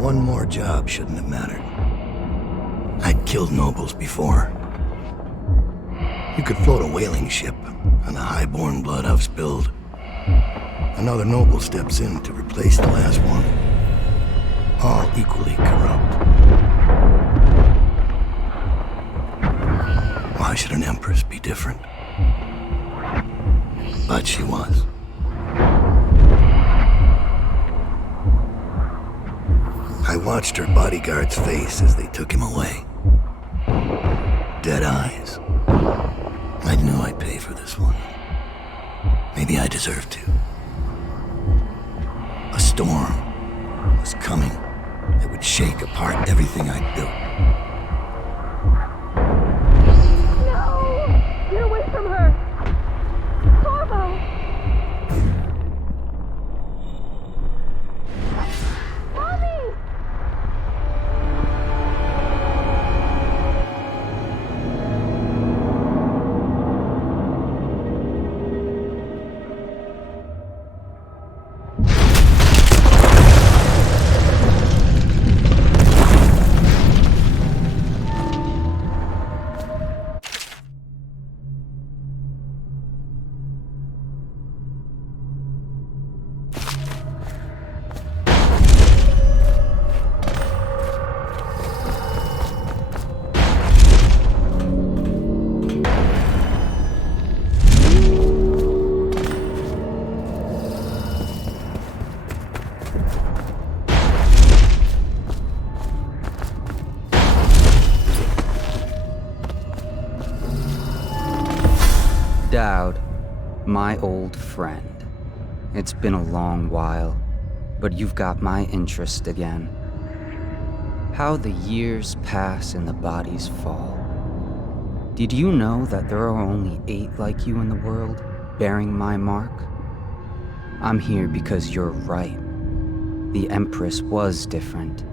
One more job shouldn't have mattered. I'd killed nobles before. You could float a whaling ship on the high-born blood I've spilled. Another noble steps in to replace the last one. All equally corrupt. Why should an Empress be different? But she was. I watched her bodyguard's face as they took him away. Dead eyes. I knew I'd pay for this one. Maybe I deserved to. A storm was coming that would shake apart everything I'd built. No! Get away from her! Corvo! Mommy! Daud, my old friend. It's been a long while, but you've got my interest again. How the years pass and the bodies fall. Did you know that there are only 8 like you in the world, bearing my mark? I'm here because you're right. The Empress was different.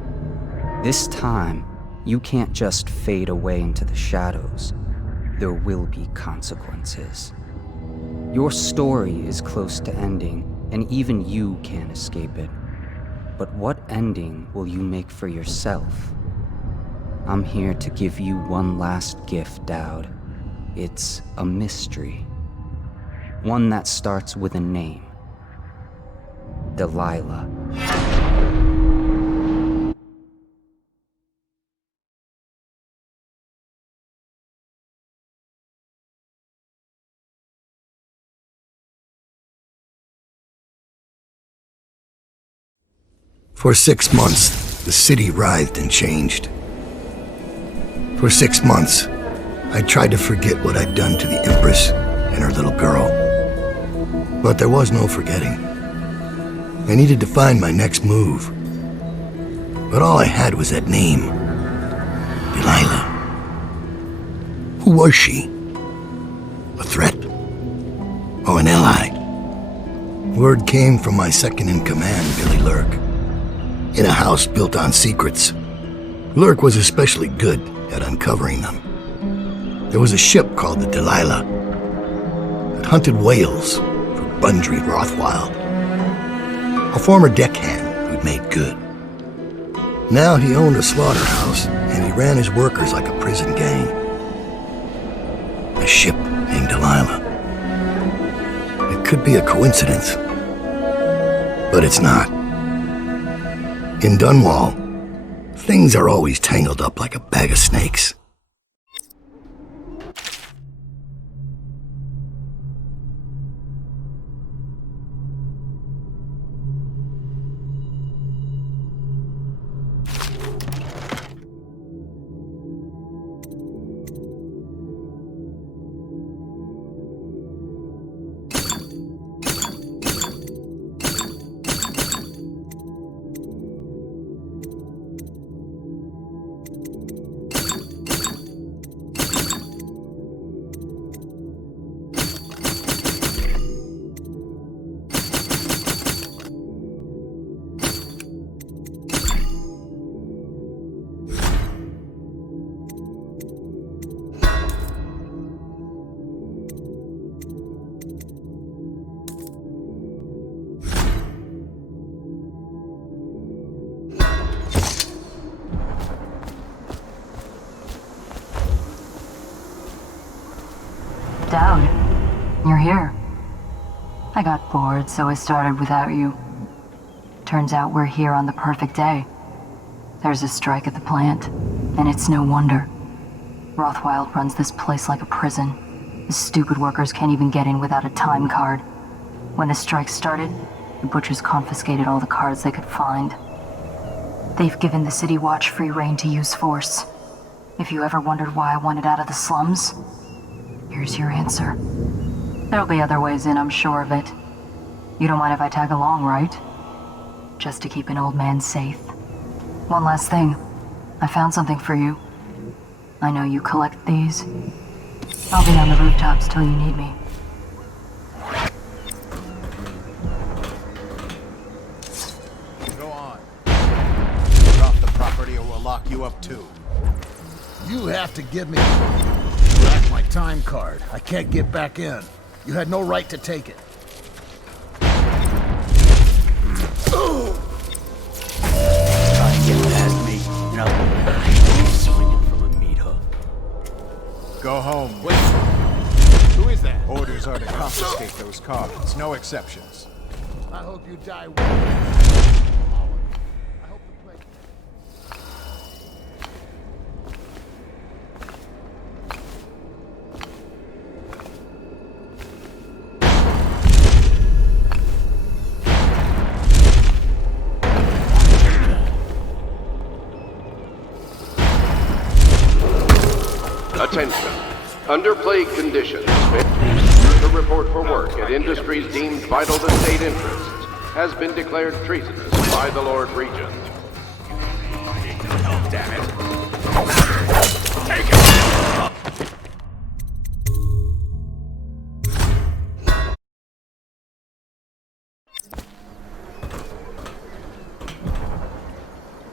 This time, you can't just fade away into the shadows. There will be consequences. Your story is close to ending, and even you can't escape it. But what ending will you make for yourself? I'm here to give you one last gift, Daud. It's a mystery. One that starts with a name. Delilah. For 6 months, the city writhed and changed. For 6 months, I tried to forget what I'd done to the Empress and her little girl. But there was no forgetting. I needed to find my next move. But all I had was that name. Delilah. Who was she? A threat? Or an ally? Word came from my second-in-command, Billy Lurk. In a house built on secrets, Lurk was especially good at uncovering them. There was a ship called the Delilah that hunted whales for Bundry Rothwild, a former deckhand who'd made good. Now he owned a slaughterhouse, and he ran his workers like a prison gang. A ship named Delilah. It could be a coincidence, but it's not. In Dunwall, things are always tangled up like a bag of snakes. Daud, you're here. I got bored, so I started without you. Turns out we're here on the perfect day. There's a strike at the plant, and it's no wonder. Rothwild runs this place like a prison. The stupid workers can't even get in without a time card. When the strike started, the butchers confiscated all the cards they could find. They've given the City Watch free rein to use force. If you ever wondered why I wanted out of the slums, here's your answer. There'll be other ways in, I'm sure of it. You don't mind if I tag along, right? Just to keep an old man safe. One last thing. I found something for you. I know you collect these. I'll be on the rooftops till you need me. Go on. Get off the property or we'll lock you up too. You have to give me back my time card. I can't get back in. You had no right to take it. Try to get past me, and I'll swinging from a meat hook. Go home. Wait. Who is that? Orders are to confiscate those cards. No exceptions. I hope you die. I hope the place... Attention. Under plague conditions, the report for work at industries deemed vital to state interests has been declared treasonous by the Lord Regent. Damn it.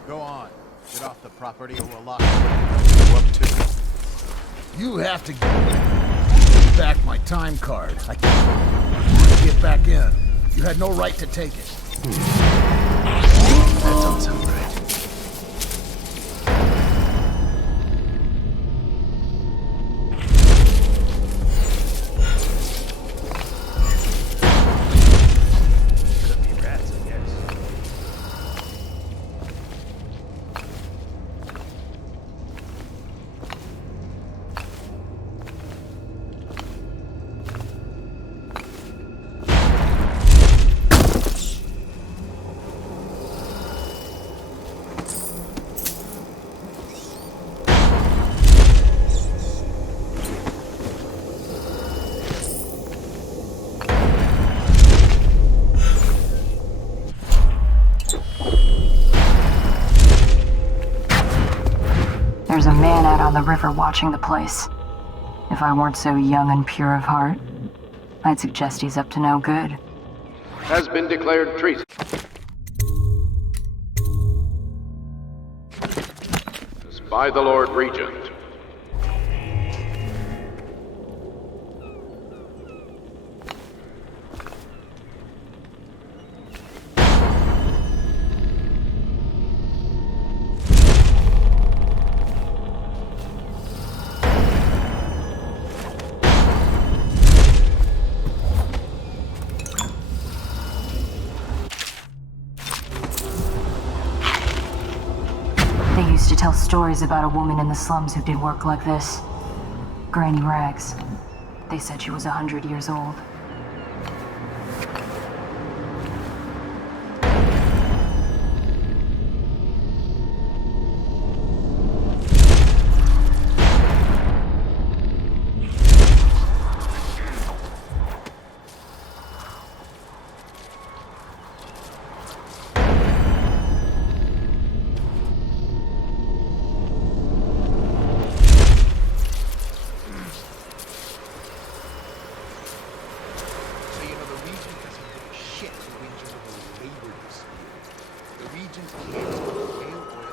Go on. Get off the property or we'll lock you up too. You have to give back my time card. I can't get back in. You had no right to take it. That don't sound right. Could be rats, I guess. There's a man out on the river watching the place. If I weren't so young and pure of heart, I'd suggest he's up to no good. Has been declared treason by the Lord Regent. They used to tell stories about a woman in the slums who did work like this. Granny Rags. They said she was 100 years old.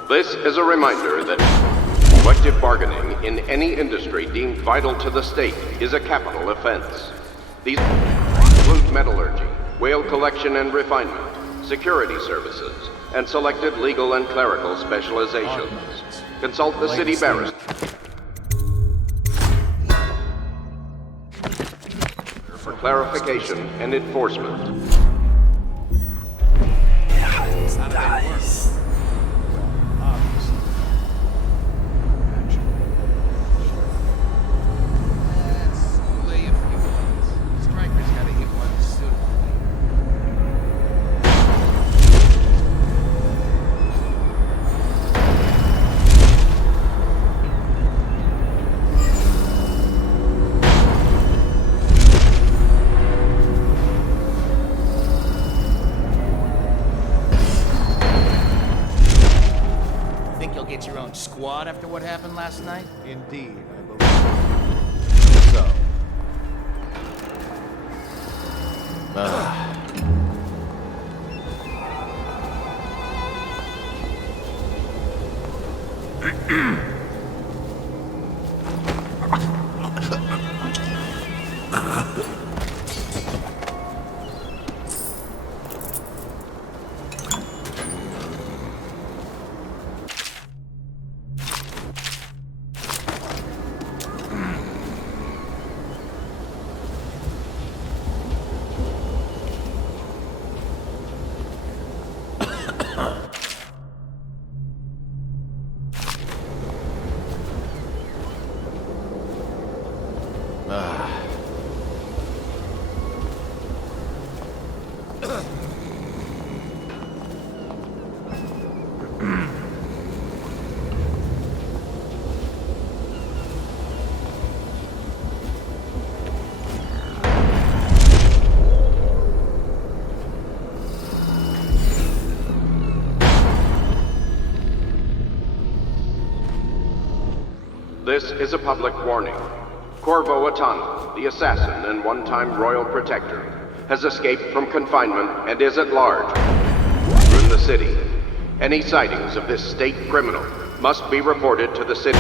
This is a reminder that collective bargaining in any industry deemed vital to the state is a capital offense. These include metallurgy, whale collection and refinement, security services, and selected legal and clerical specializations. Consult the city barrister. clarification, and enforcement. Obviously. Let's lay a few ones. Striker's gotta hit one sooner. Think you'll get your own squad after what happened last night? Indeed, I believe. So. This is a public warning. Corvo Atana, the assassin and one-time royal protector, has escaped from confinement and is at large in the city. Any sightings of this state criminal must be reported to the city.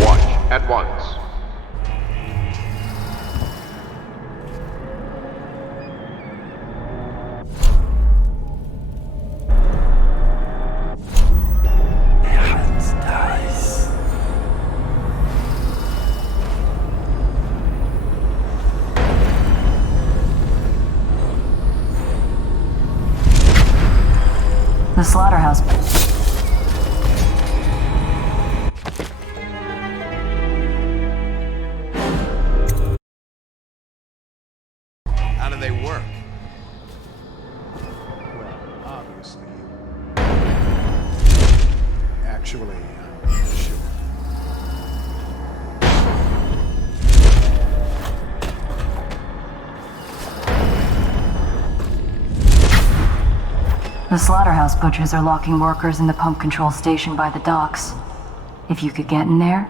Watch at once. The slaughterhouse. How do they work? Well, obviously. Actually, sure. The slaughterhouse butchers are locking workers in the pump control station by the docks. If you could get in there,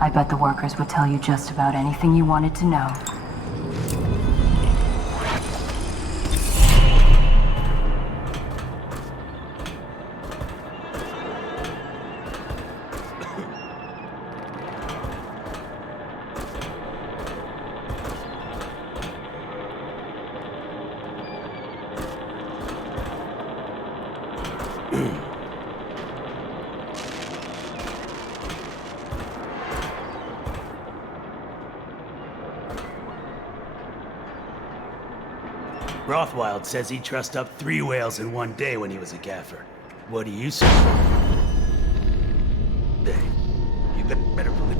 I bet the workers would tell you just about anything you wanted to know. Rothwild says he trussed up 3 whales in one day when he was a gaffer. What do you say? Hey, you better believe.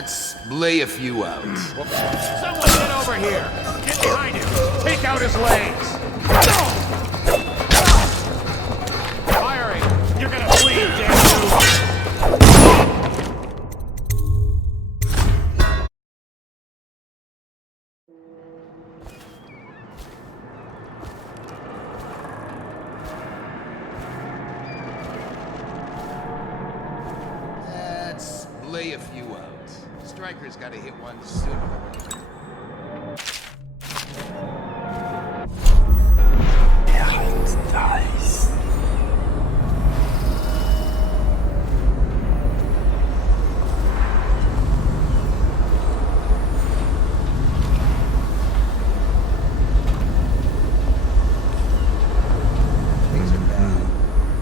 Let's lay a few out. Someone get over here! Get behind him! Take out his legs! Firing! You're gonna bleed, damn you! Let's lay a few out. Striker's gotta hit one sooner or later. Things are bad.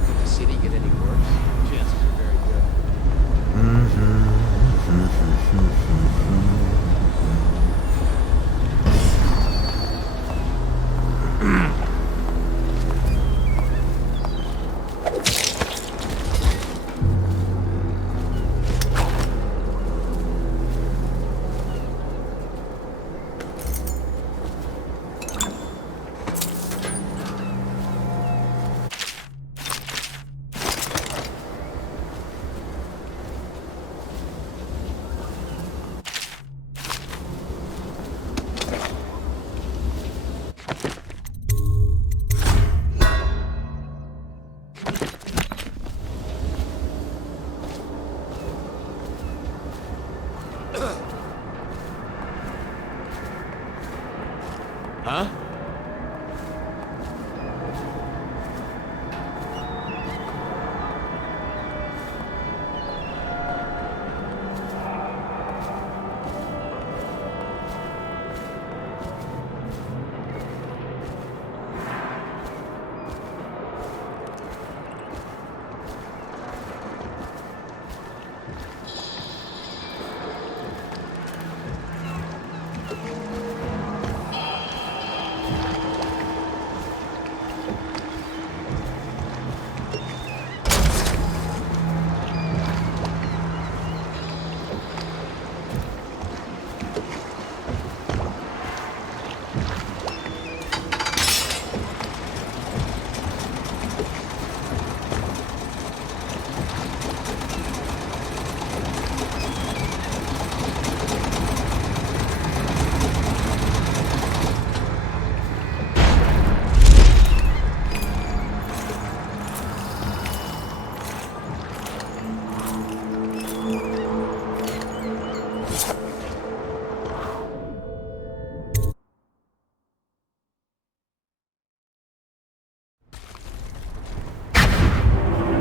Could the city get any worse? Chances are very good. Huh?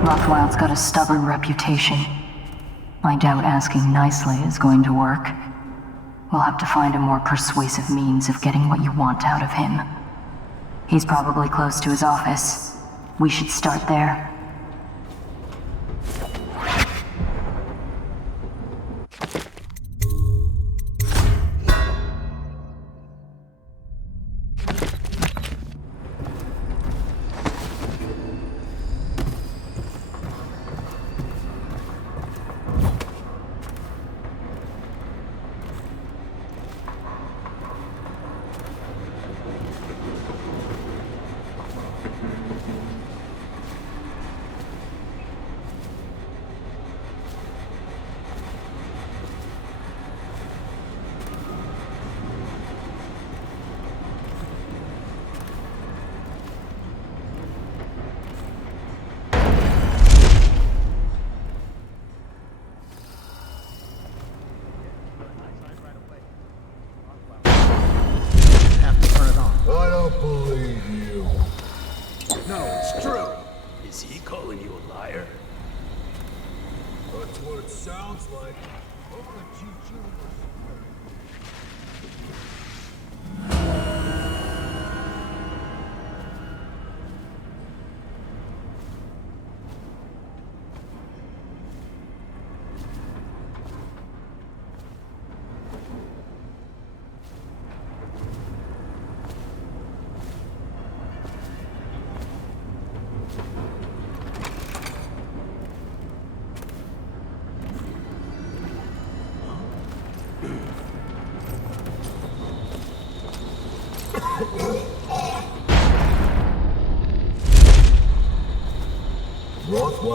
Rothwild's got a stubborn reputation. I doubt asking nicely is going to work. We'll have to find a more persuasive means of getting what you want out of him. He's probably close to his office. We should start there. Is he calling you a liar? That's what it sounds like. I'm gonna teach you.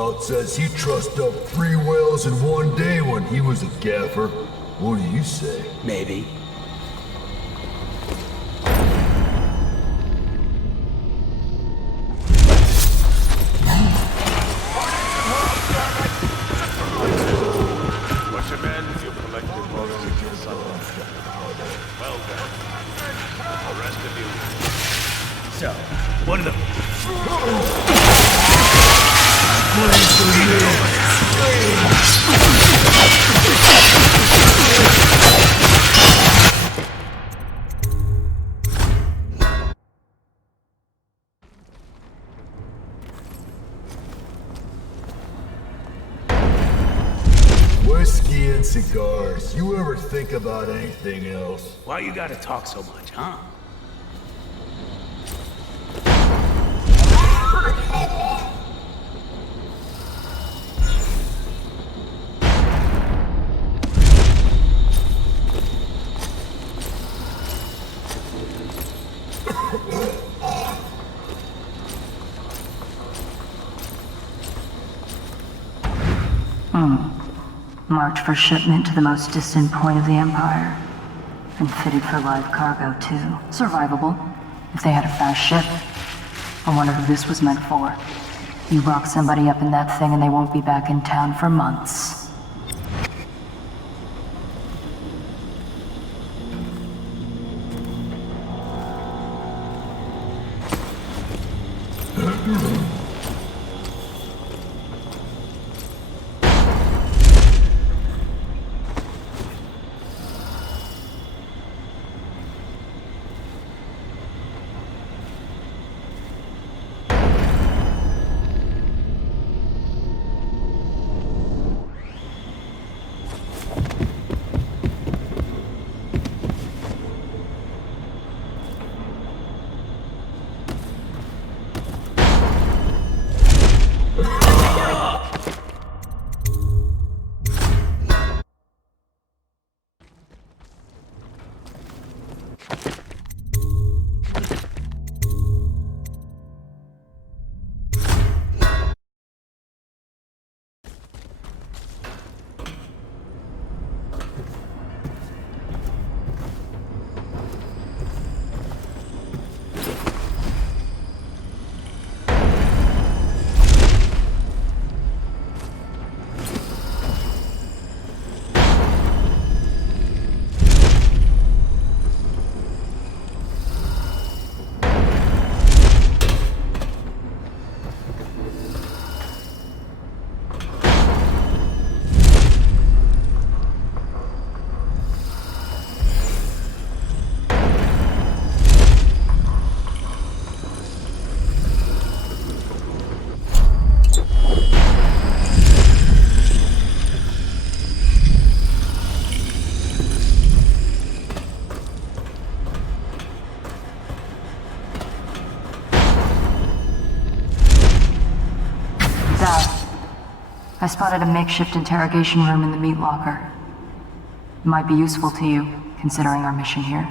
Sprout says he trussed up 3 whales in 1 day when he was a gaffer. What do you say? Maybe. What's your man? You collected more than something. Well done. The rest of you. So, what are the... Whiskey and cigars. You ever think about anything else? Why you gotta talk so much, huh? Marked for shipment to the most distant point of the Empire. And fitted for live cargo, too. Survivable, if they had a fast ship. I wonder who this was meant for. You lock somebody up in that thing and they won't be back in town for months. I spotted a makeshift interrogation room in the meat locker. It might be useful to you, considering our mission here.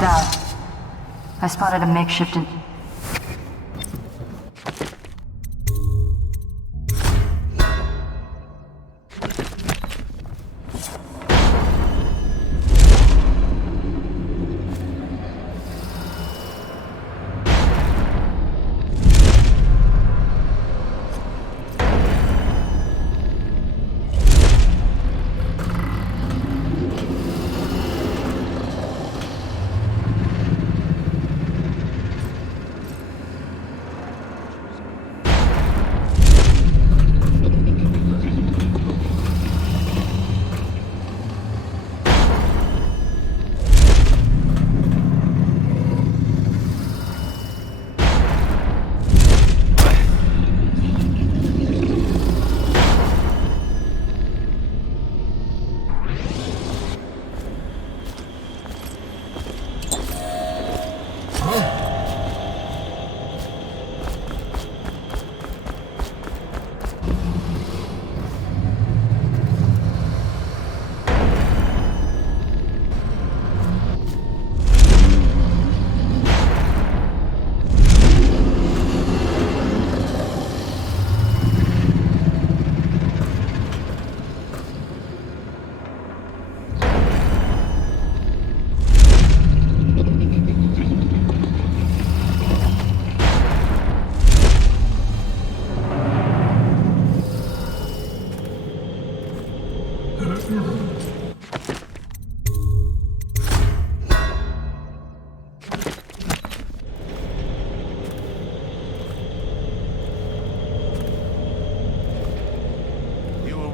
Daud, I spotted a makeshift in...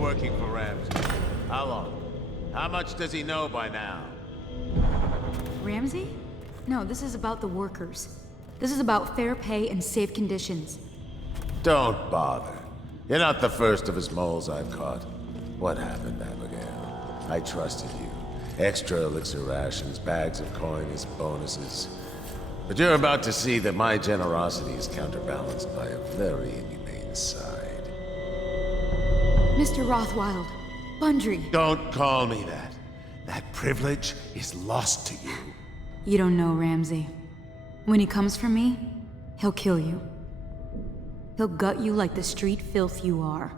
Working for Ramsey. How long? How much does he know by now? Ramsey? No, this is about the workers. This is about fair pay and safe conditions. Don't bother. You're not the first of his moles I've caught. What happened, Abigail? I trusted you. Extra elixir rations, bags of coin as bonuses. But you're about to see that my generosity is counterbalanced by a very inhumane side. Mr. Rothwild, Bundry. Don't call me that. That privilege is lost to you. You don't know Ramsey. When he comes for me, he'll kill you. He'll gut you like the street filth you are,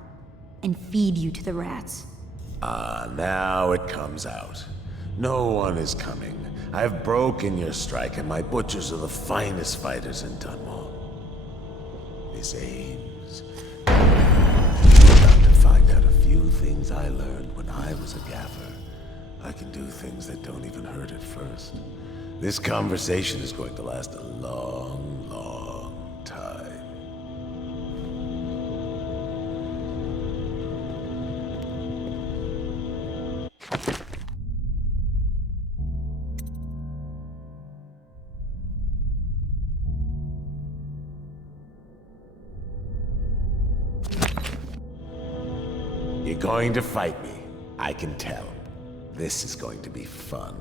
and feed you to the rats. Now it comes out. No one is coming. I've broken your strike, and my butchers are the finest fighters in Dunwall. Miss Ames, about to find out a few things I learned when I was a gaffer. I can do things that don't even hurt at first. This conversation is going to last a long, long time. You're going to fight me. I can tell. This is going to be fun.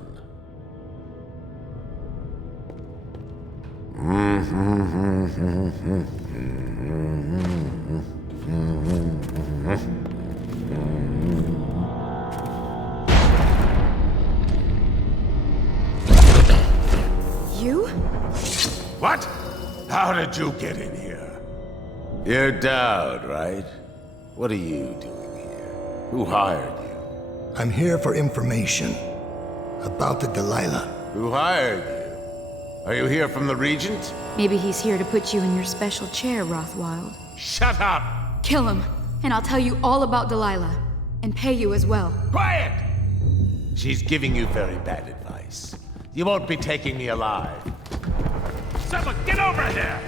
You? What? How did you get in here? You're Daud, right? What are you doing here? Who hired you? I'm here for information about the Delilah. Who hired you? Are you here from the Regent? Maybe he's here to put you in your special chair, Rothwild. Shut up! Kill him, and I'll tell you all about Delilah. And pay you as well. Quiet! She's giving you very bad advice. You won't be taking me alive. Someone get over here!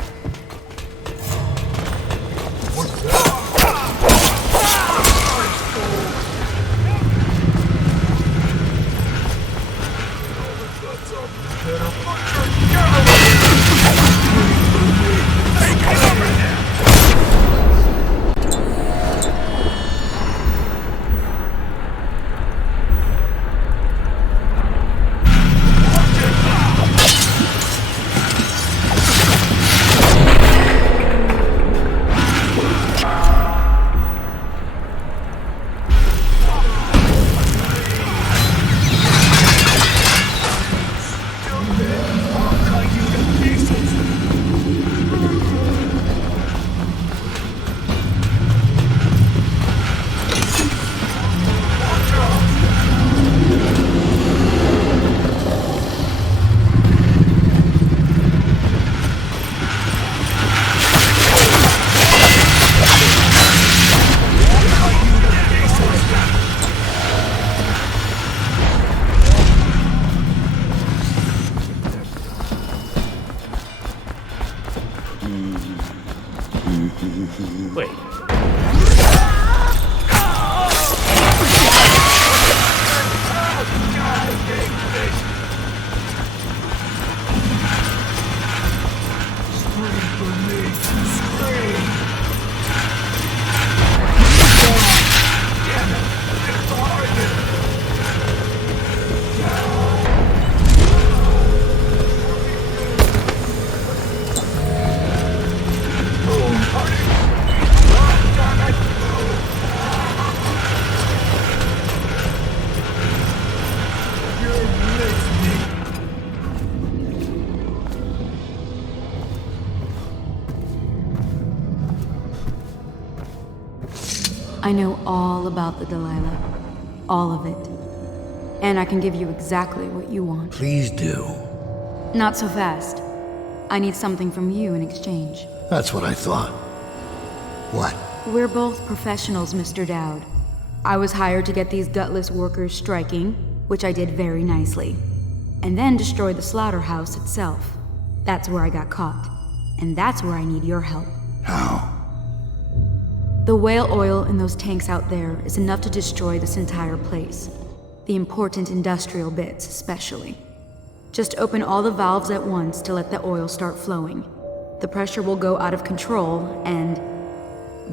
Wait. I know all about the Delilah. All of it. And I can give you exactly what you want. Please do. Not so fast. I need something from you in exchange. That's what I thought. What? We're both professionals, Mr. Daud. I was hired to get these gutless workers striking, which I did very nicely. And then destroy the slaughterhouse itself. That's where I got caught. And that's where I need your help. How? The whale oil in those tanks out there is enough to destroy this entire place. The important industrial bits, especially. Just open all the valves at once to let the oil start flowing. The pressure will go out of control, and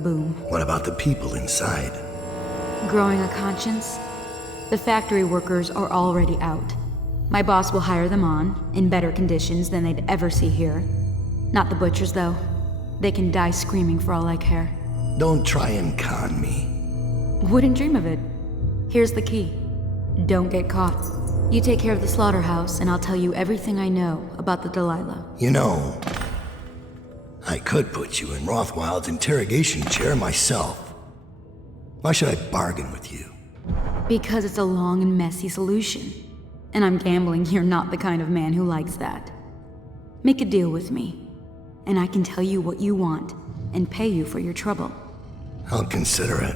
boom. What about the people inside? Growing a conscience? The factory workers are already out. My boss will hire them on, in better conditions than they'd ever see here. Not the butchers, though. They can die screaming for all I care. Don't try and con me. Wouldn't dream of it. Here's the key. Don't get caught. You take care of the slaughterhouse, and I'll tell you everything I know about the Delilah. You know, I could put you in Rothwild's interrogation chair myself. Why should I bargain with you? Because it's a long and messy solution. And I'm gambling you're not the kind of man who likes that. Make a deal with me, and I can tell you what you want, and pay you for your trouble. I'll consider it.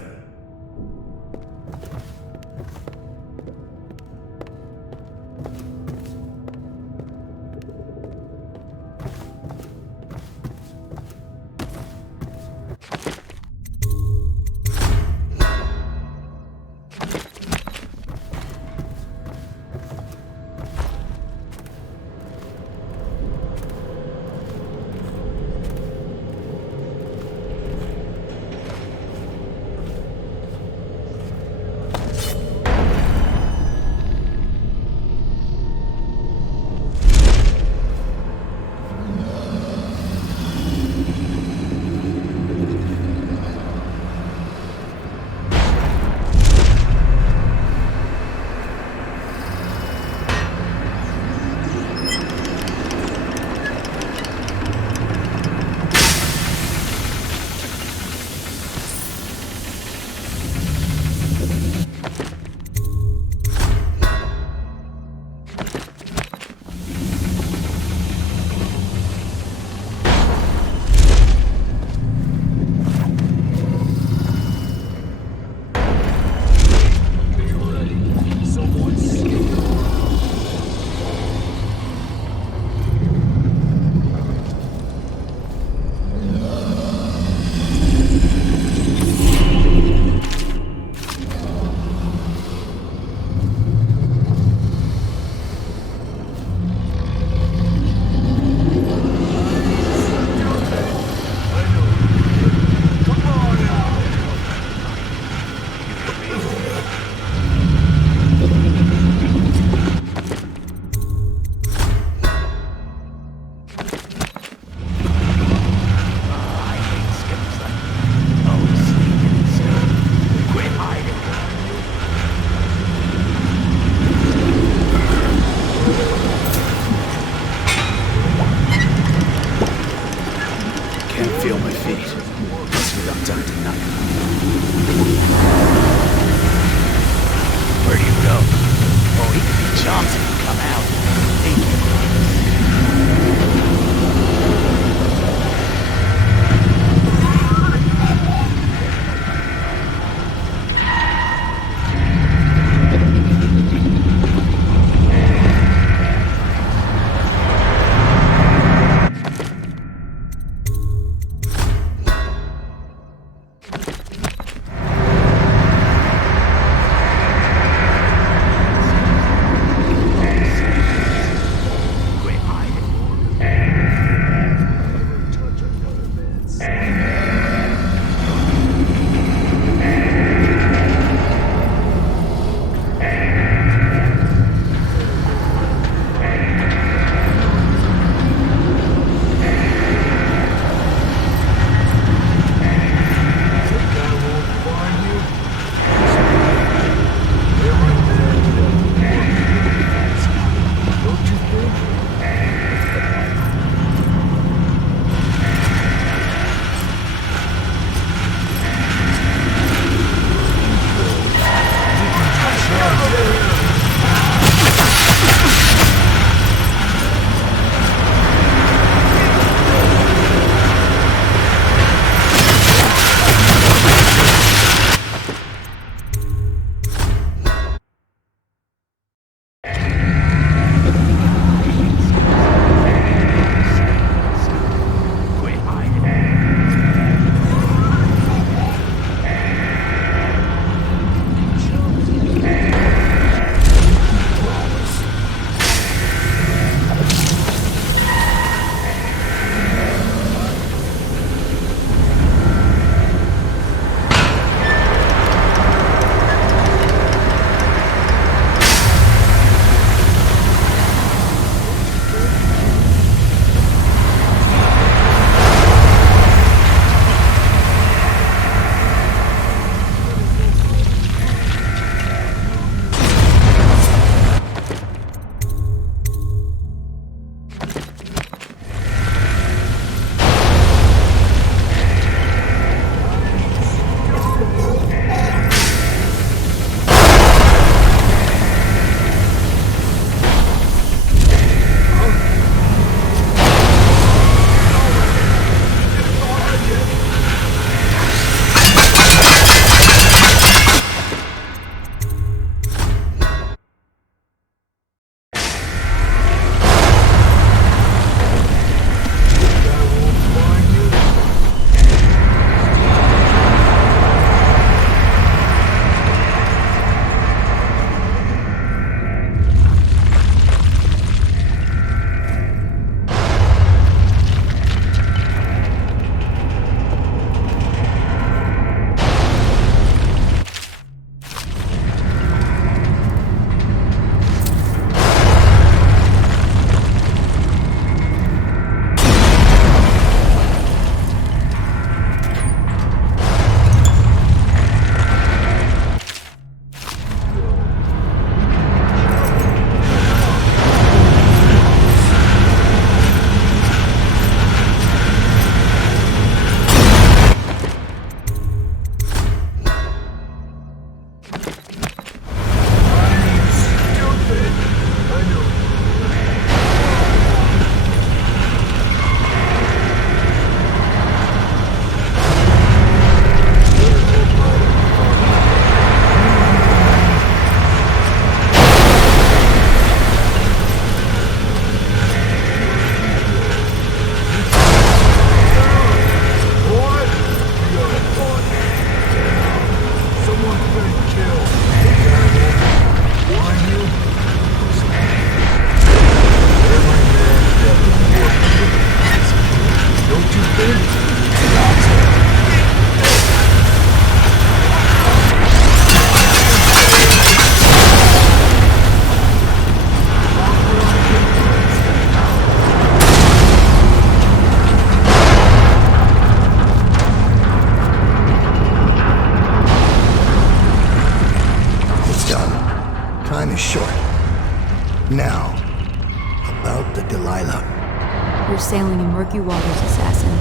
Delilah. You're sailing in murky waters, assassin.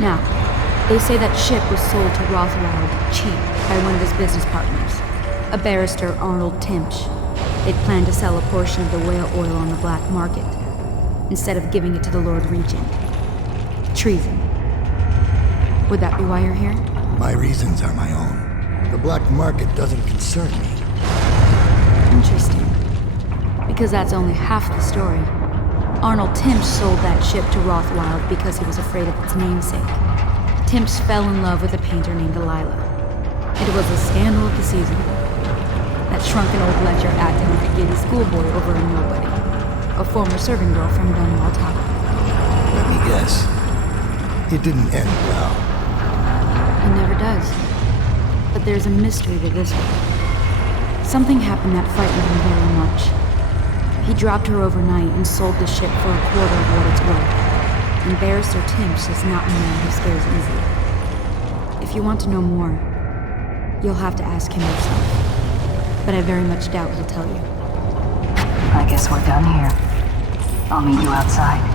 Now, they say that ship was sold to Rothwald cheap by one of his business partners, a barrister Arnold Timsch. They'd planned to sell a portion of the whale oil on the black market, instead of giving it to the Lord Regent. Treason. Would that be why you're here? My reasons are my own. The black market doesn't concern me. Interesting. Because that's only half the story. Arnold Timsch sold that ship to Rothwald because he was afraid of its namesake. Timsch fell in love with a painter named Delilah. It was the scandal of the season. That shrunken old lecher acting like a giddy schoolboy over a nobody. A former serving girl from Dunwall Tower. Let me guess. It didn't end well. It never does. But there's a mystery to this one. Something happened that frightened him very much. He dropped her overnight and sold the ship for a quarter of what it's worth. And Barrister Timsch is not a man who scares easy. If you want to know more, you'll have to ask him yourself. But I very much doubt he'll tell you. I guess we're done here. I'll meet you outside.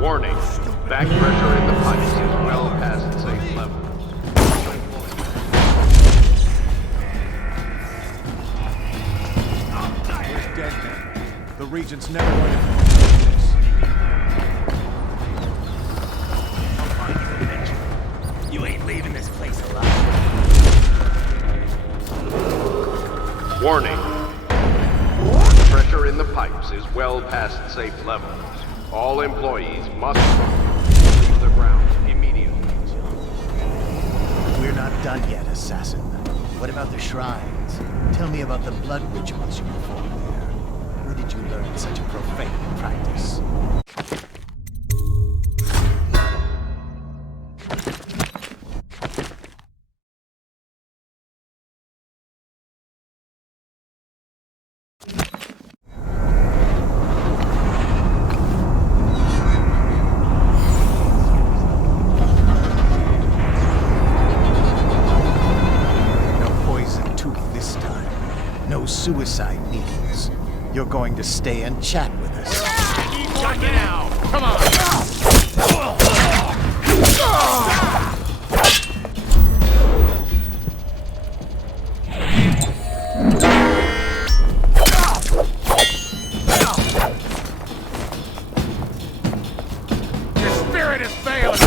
Warning, back pressure in the pipes is well past safe level. There's dead men. The Regent's never going to forgive this. Warning. The pressure in the pipes is well past safe levels. All employees must leave the ground immediately. We're not done yet, assassin. What about the shrines? Tell me about the blood rituals you perform there. Where did you learn such a profane practice? Suicide needles. You're going to stay and chat with us. I need one now! Come on! Your spirit is failing!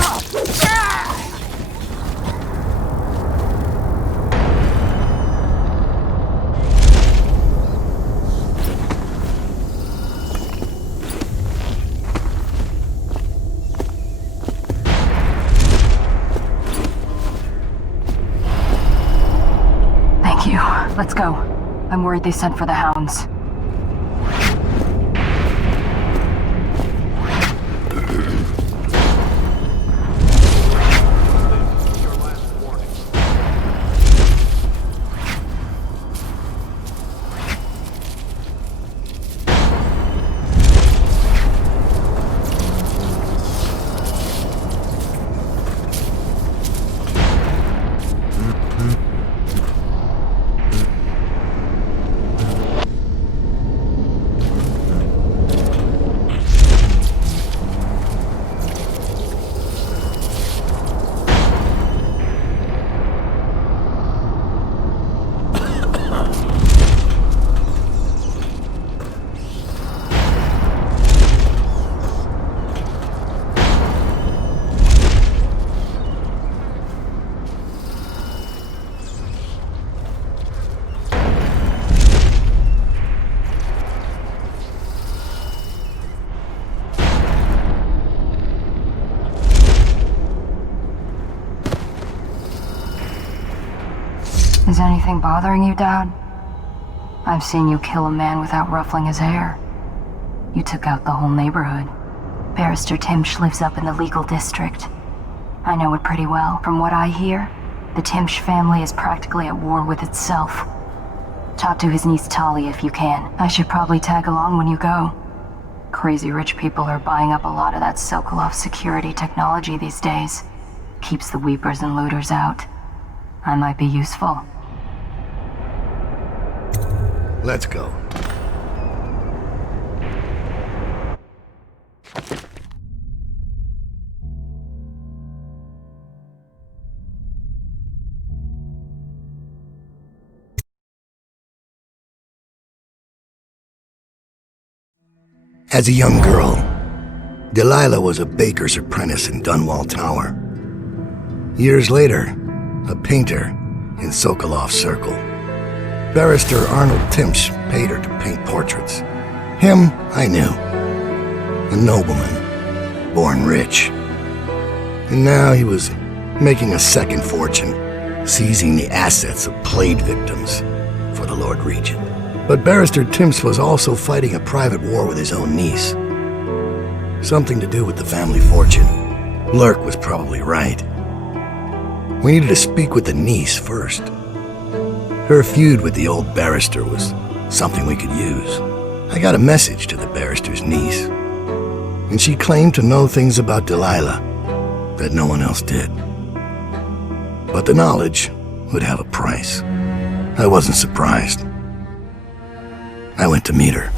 Let's go. I'm worried they sent for the hounds. Is anything bothering you, Daud? I've seen you kill a man without ruffling his hair. You took out the whole neighborhood. Barrister Timsh lives up in the legal district. I know it pretty well. From what I hear, the Timsh family is practically at war with itself. Talk to his niece Tali if you can. I should probably tag along when you go. Crazy rich people are buying up a lot of that Sokolov security technology these days. Keeps the weepers and looters out. I might be useful. Let's go. As a young girl, Delilah was a baker's apprentice in Dunwall Tower. Years later, a painter in Sokolov's circle. Barrister Arnold Timsh paid her to paint portraits. Him, I knew. A nobleman, born rich. And now he was making a second fortune, seizing the assets of plague victims for the Lord Regent. But Barrister Timsh was also fighting a private war with his own niece. Something to do with the family fortune. Lurk was probably right. We needed to speak with the niece first. Her feud with the old barrister was something we could use. I got a message to the barrister's niece, and she claimed to know things about Delilah that no one else did. But the knowledge would have a price. I wasn't surprised. I went to meet her.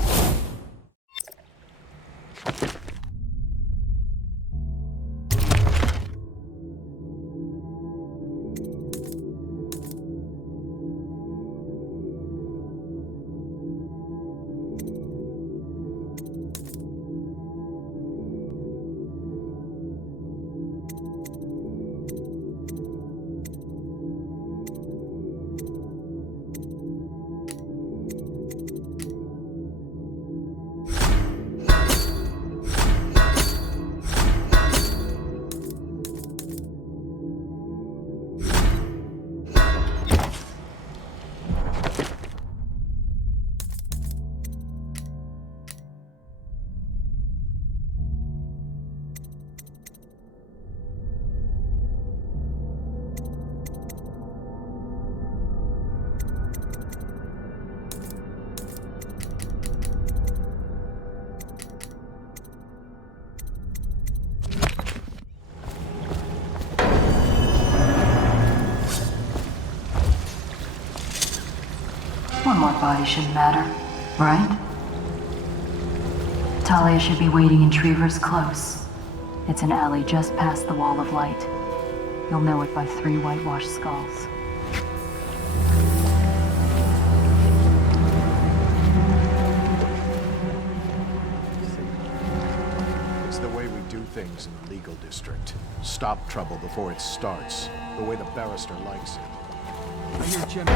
dead body shouldn't matter, right? Talia should be waiting in Trevor's Close. It's an alley just past the Wall of Light. You'll know it by 3 whitewashed skulls. It's the way we do things in the legal district. Stop trouble before it starts. The way the barrister likes it. I hear Jim.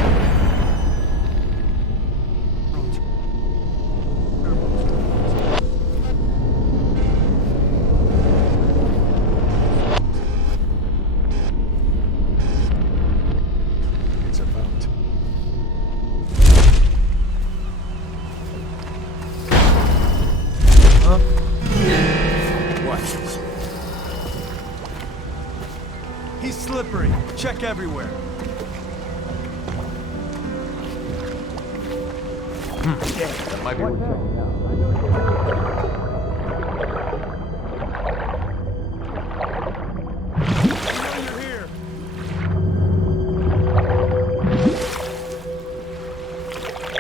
It's a vote. Huh? What? He's slippery. Check everywhere. Yeah, that might be what you're here.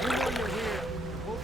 We know you're here. We'll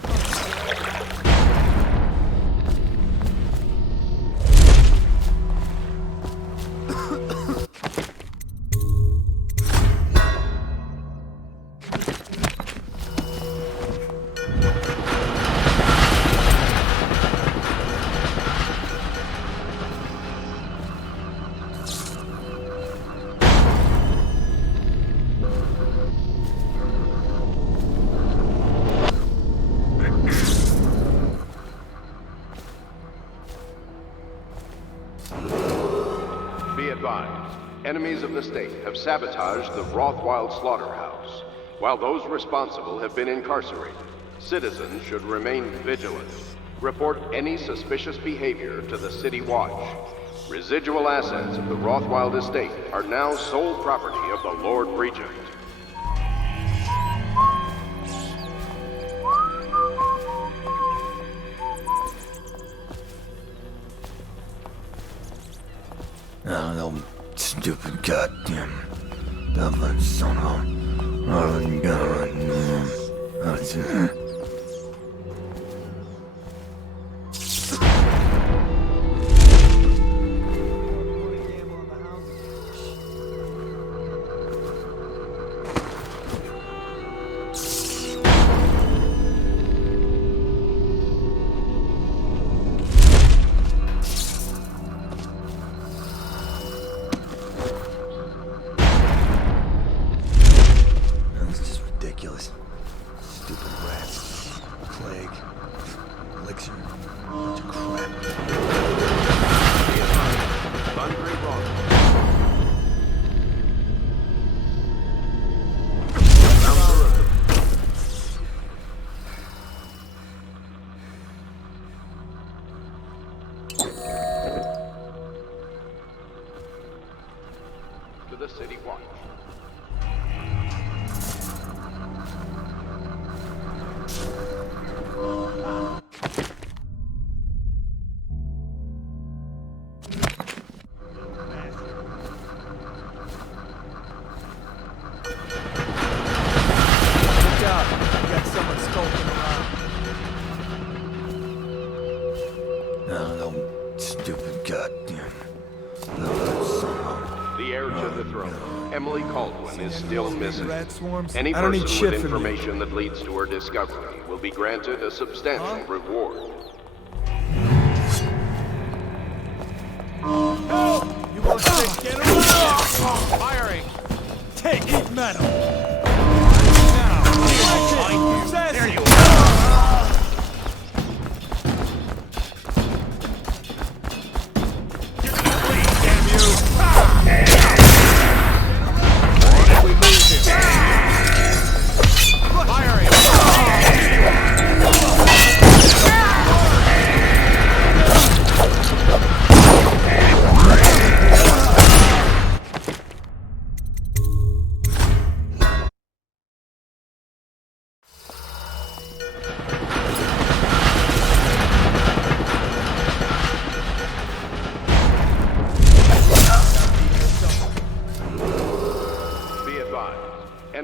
Be advised, enemies of the state have sabotaged the Rothwild slaughterhouse. While those responsible have been incarcerated, citizens should remain vigilant. Report any suspicious behavior to the City Watch. Residual assets of the Rothwild estate are now sole property of the Lord Regent. Oh, stupid goddamn Dublin son of a god. That's just ridiculous. Stupid rats. Plague. Elixir. Bunch of crap. Laundry wrong. To the City Watch. Look out. You got someone skulking around. No, stupid goddamn Dublin son of The heir to the throne, Emily Caldwin, is still missing. Rat swarms? Any I don't need person shit with from you. information that leads to her discovery will be granted a substantial reward. You want to get around? Firing! Take eat metal! Now! There you are! You're gonna bleed, damn you! What if we lose him? Firing!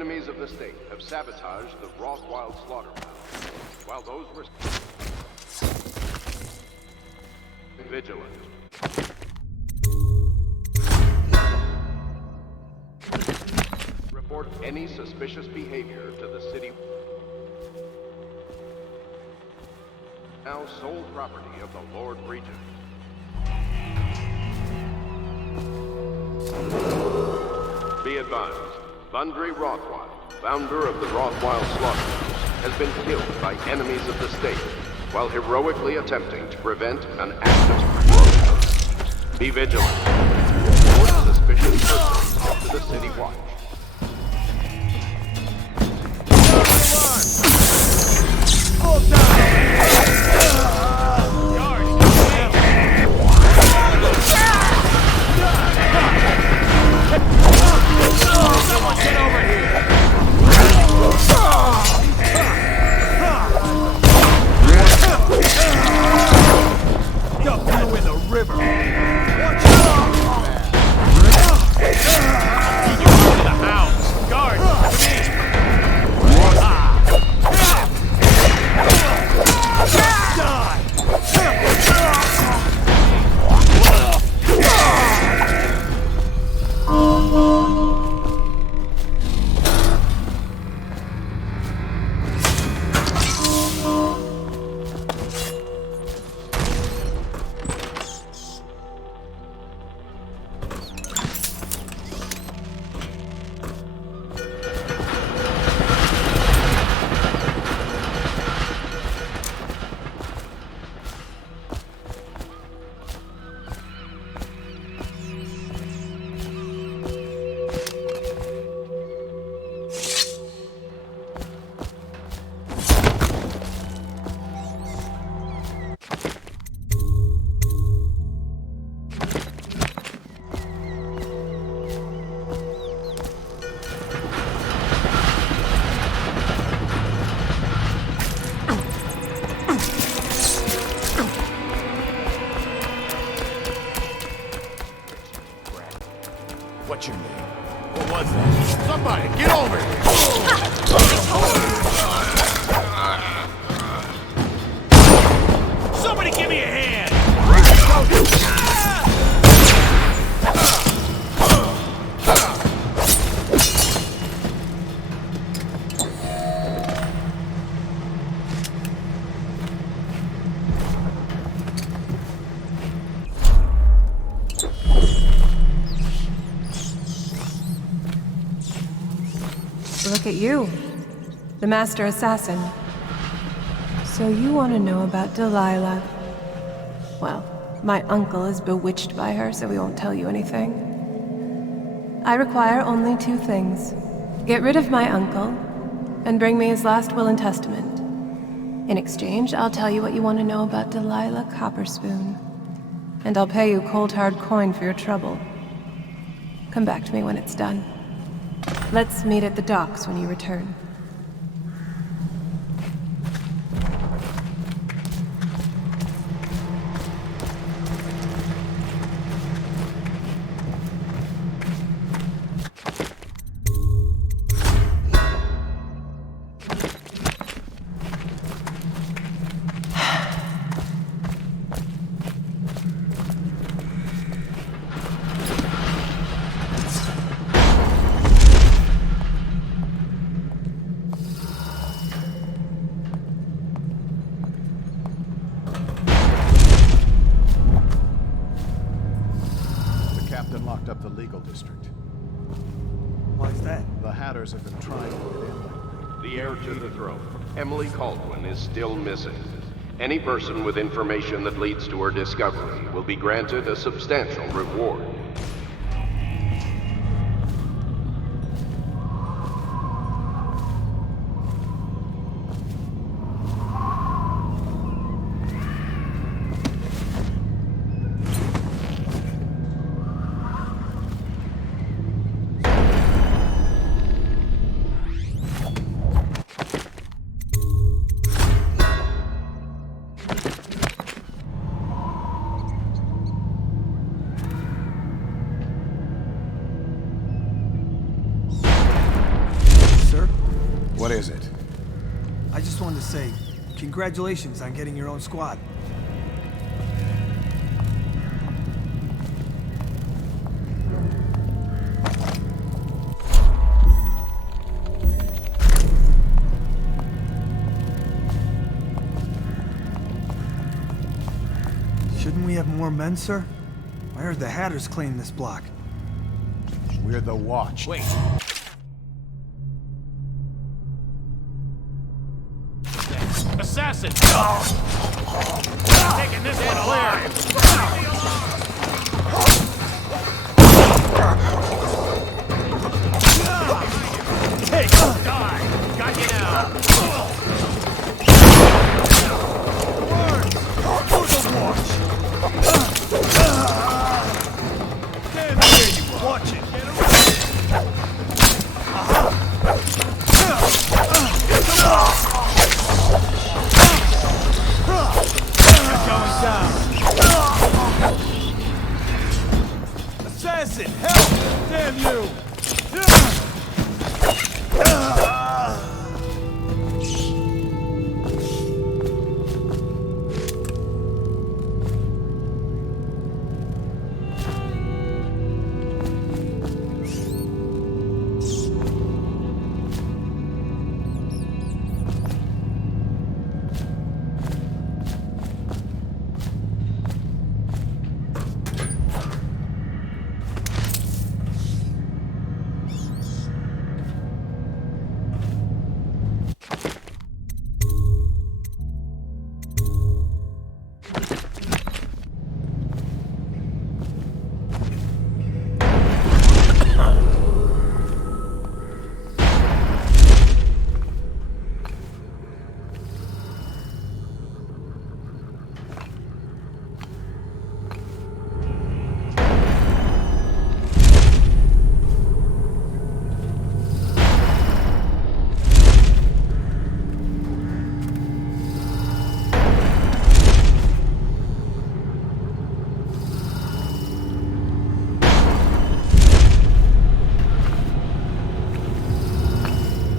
enemies of the state have sabotaged the Rothwild slaughterhouse, while those were vigilant. Report any suspicious behavior to the city. Now sole property of the Lord Regent. Be advised, Thundry Rothwild, founder of the Rothwild Slaughterhouse, has been killed by enemies of the state while heroically attempting to prevent an act of slaughter. Be vigilant. Report suspicious persons to the city watch. Someone get over here! Dump you in the river! Watch out! Keep you out of the house! Guard! What's your name? What was that? Somebody, get over here! Somebody give me a hand! Look at you, the master assassin. So you want to know about Delilah? Well, my uncle is bewitched by her, so he won't tell you anything. I require only 2 things. Get rid of my uncle, and bring me his last will and testament. In exchange, I'll tell you what you want to know about Delilah Copperspoon. And I'll pay you cold hard coin for your trouble. Come back to me when it's done. Let's meet at the docks when you return. Locked up the legal district. Why's that? The Hatters have been trying to get in lately. The heir to the throne, Emily Caldwin, is still missing. Any person with information that leads to her discovery will be granted a substantial reward. What is it? I just wanted to say, congratulations on getting your own squad. Shouldn't we have more men, sir? I heard the Hatters claim this block. We're the Watch. Wait. Assassin! Taking this one alive! Take! Die! Got you now! Words! For the Watch! Stand where you are! Watch it! Get around! Going down. Assassin, help! Damn you!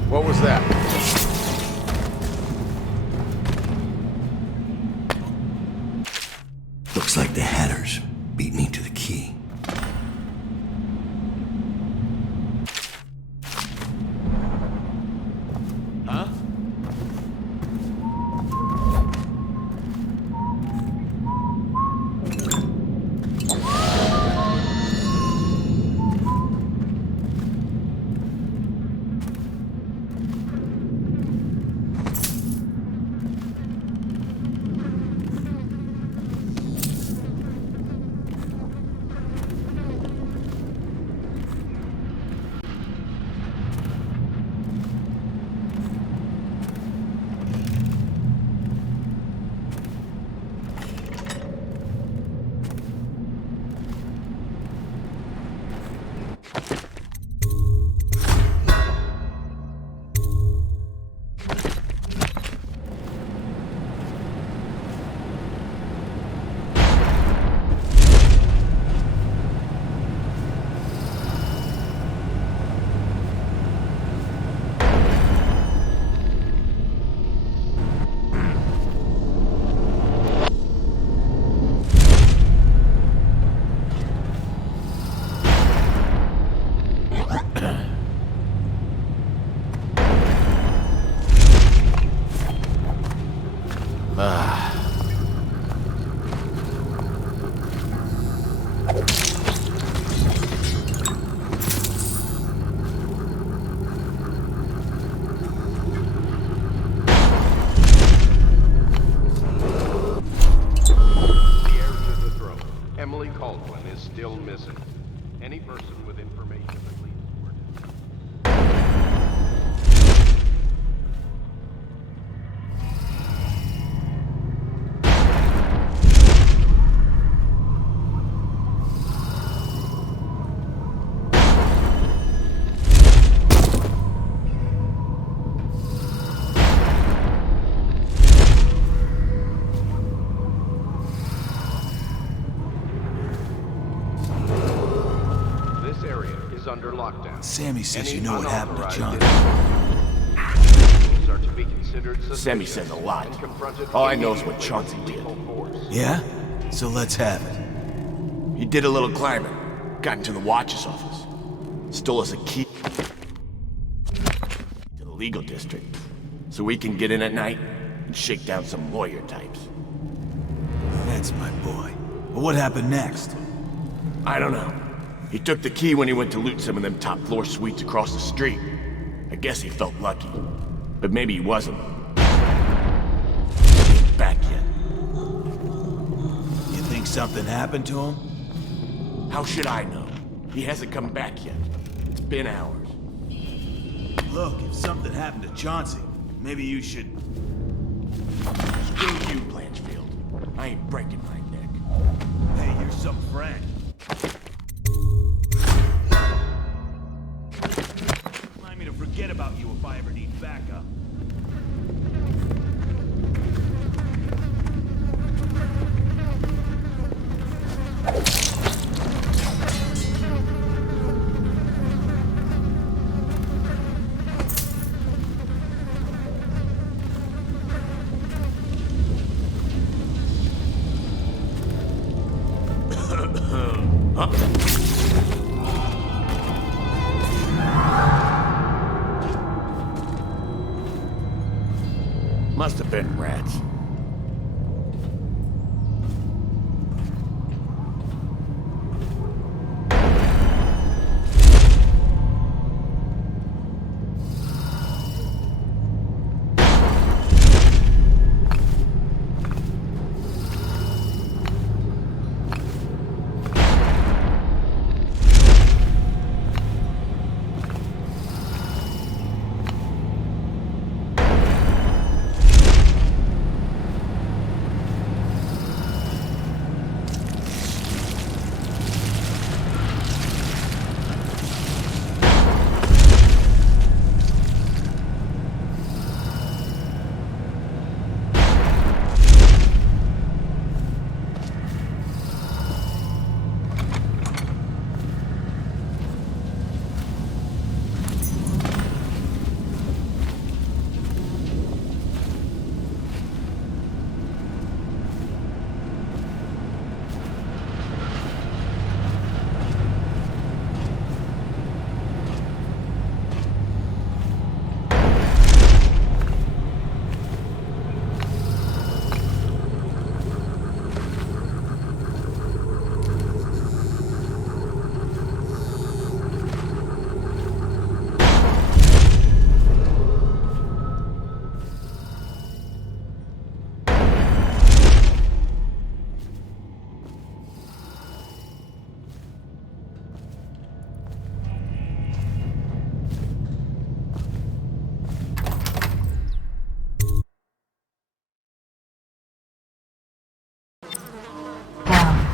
What was that? Looks like the Hatters beat me to the key. Huh? Still missing. Any person with information that leads toward This area is under lockdown. Sammy says you know what happened to John. are to be considered suspicious. Sammy says a lot. And confronted All I know is what immediately with Chauncey did. lethal force. Yeah? So let's have it. He did a little climbing. Got into the watch's office. Stole us a key to the legal district. So we can get in at night and shake down some lawyer types. That's my boy. But what happened next? I don't know. He took the key when he went to loot some of them top floor suites across the street. I guess he felt lucky. But maybe he wasn't. He ain't back yet. You think something happened to him? How should I know? He hasn't come back yet. It's been hours. Look, if something happened to Chauncey, maybe you should... Screw you, Blanchfield. I ain't breaking my neck. Hey, you're some friend. Remind me to forget about you if I ever need backup. Must have been rats.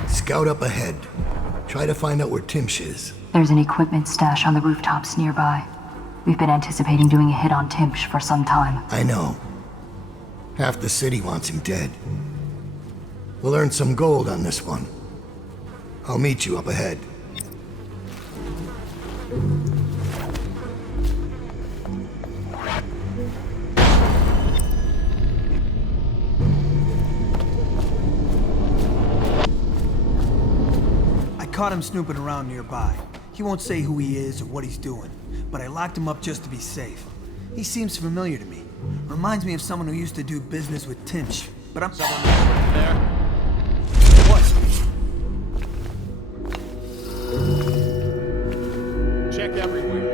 Scout up ahead. Try to find out where Timsh is. There's an equipment stash on the rooftops nearby. We've been anticipating doing a hit on Timsh for some time. I know. Half the city wants him dead. We'll earn some gold on this one. I'll meet you up ahead. Caught him snooping around nearby. He won't say who he is or what he's doing, but I locked him up just to be safe. He seems familiar to me. Reminds me of someone who used to do business with Timsh, but I'm... Someone there? What? Check everywhere.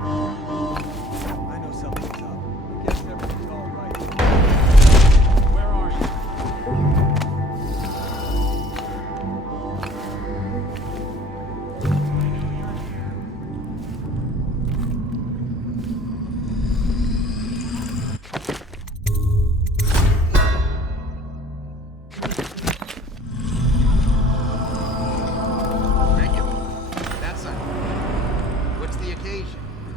I know something's up. I guess everything's all right. Where are you?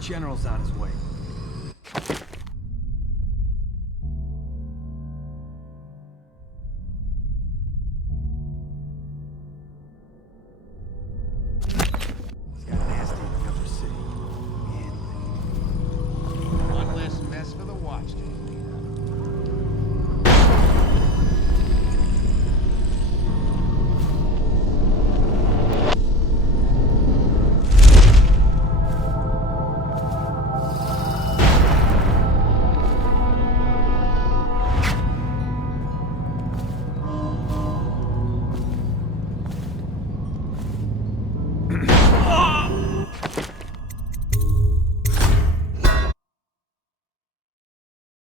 General's on his way. He's got nasty in the upper city.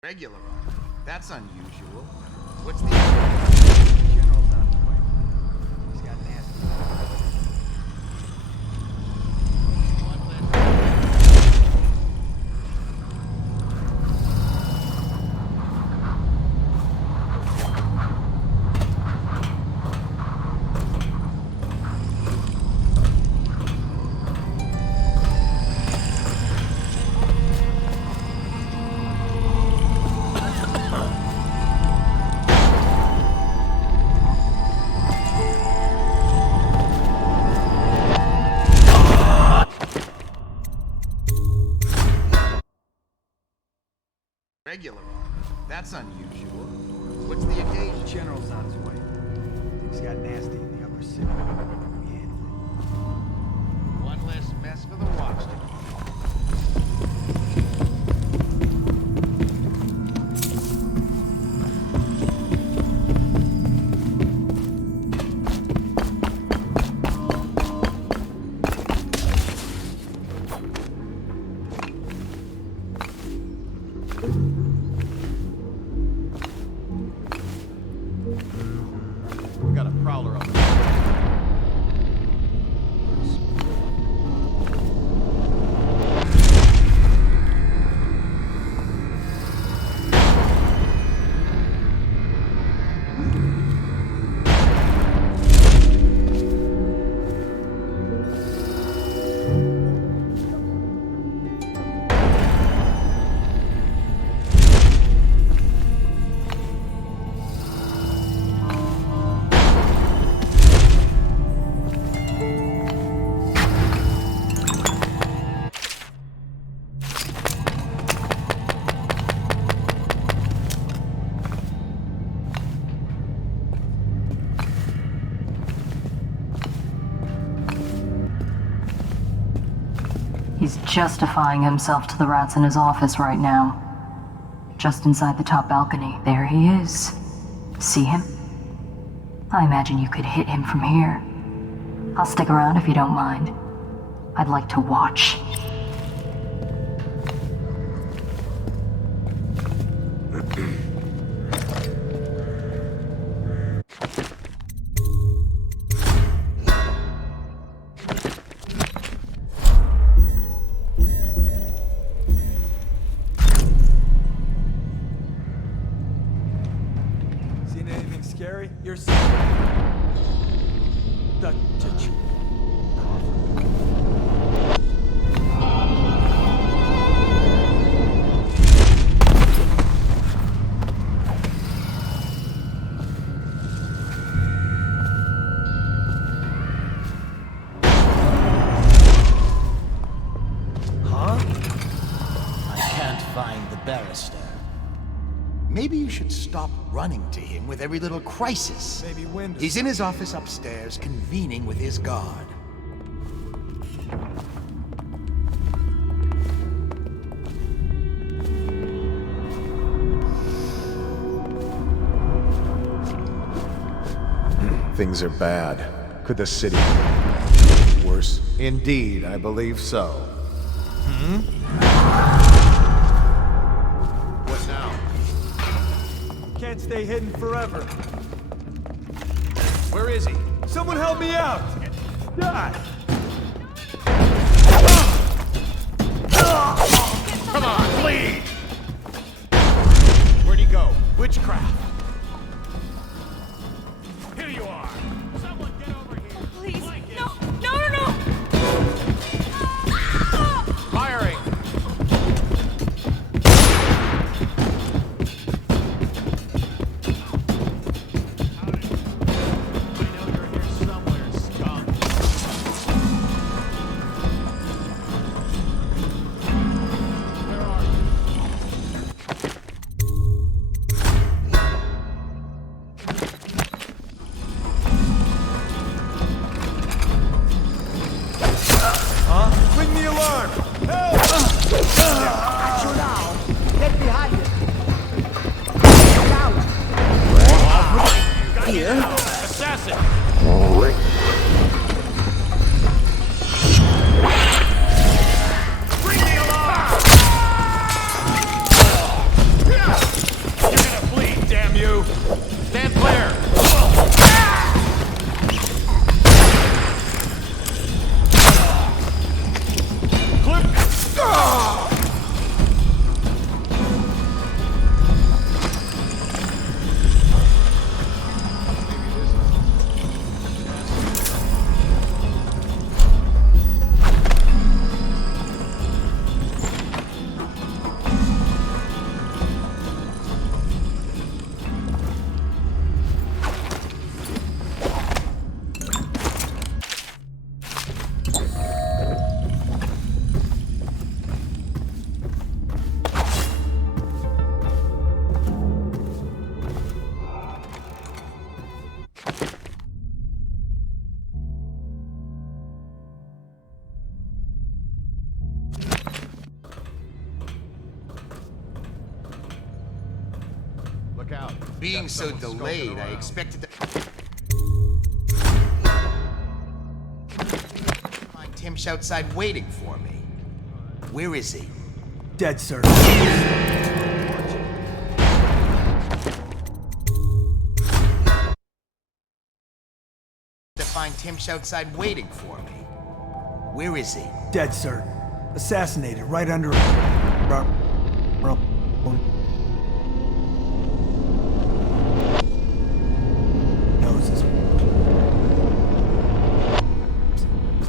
Regular. That's unusual. What's the... General's on his way. He's got nasty... Regular. That's unusual. What's the occasion? General's on his way. He's got nasty in the upper city. We handle it. One less mess for the watchdog. He's justifying himself to the rats in his office right now. Just inside the top balcony, there he is. See him? I imagine you could hit him from here. I'll stick around if you don't mind. I'd like to watch. Scary? You're Maybe you should stop running to him with every little crisis. Maybe wind. He's in his office upstairs, convening with his guard. Things are bad. Could the city be worse? Indeed, I believe so. What now? Can't stay hidden forever. Where is he? Someone help me out! Die! Come on, bleed! Where'd he go? Witchcraft. Here you are. Someone get over here. Please, no! Firing. Look out. Being so delayed, I expected to find Timsh outside waiting for me. Where is he? Dead, sir. To find Timsh outside waiting for me. Where is he? Dead, sir. Assassinated right under noses.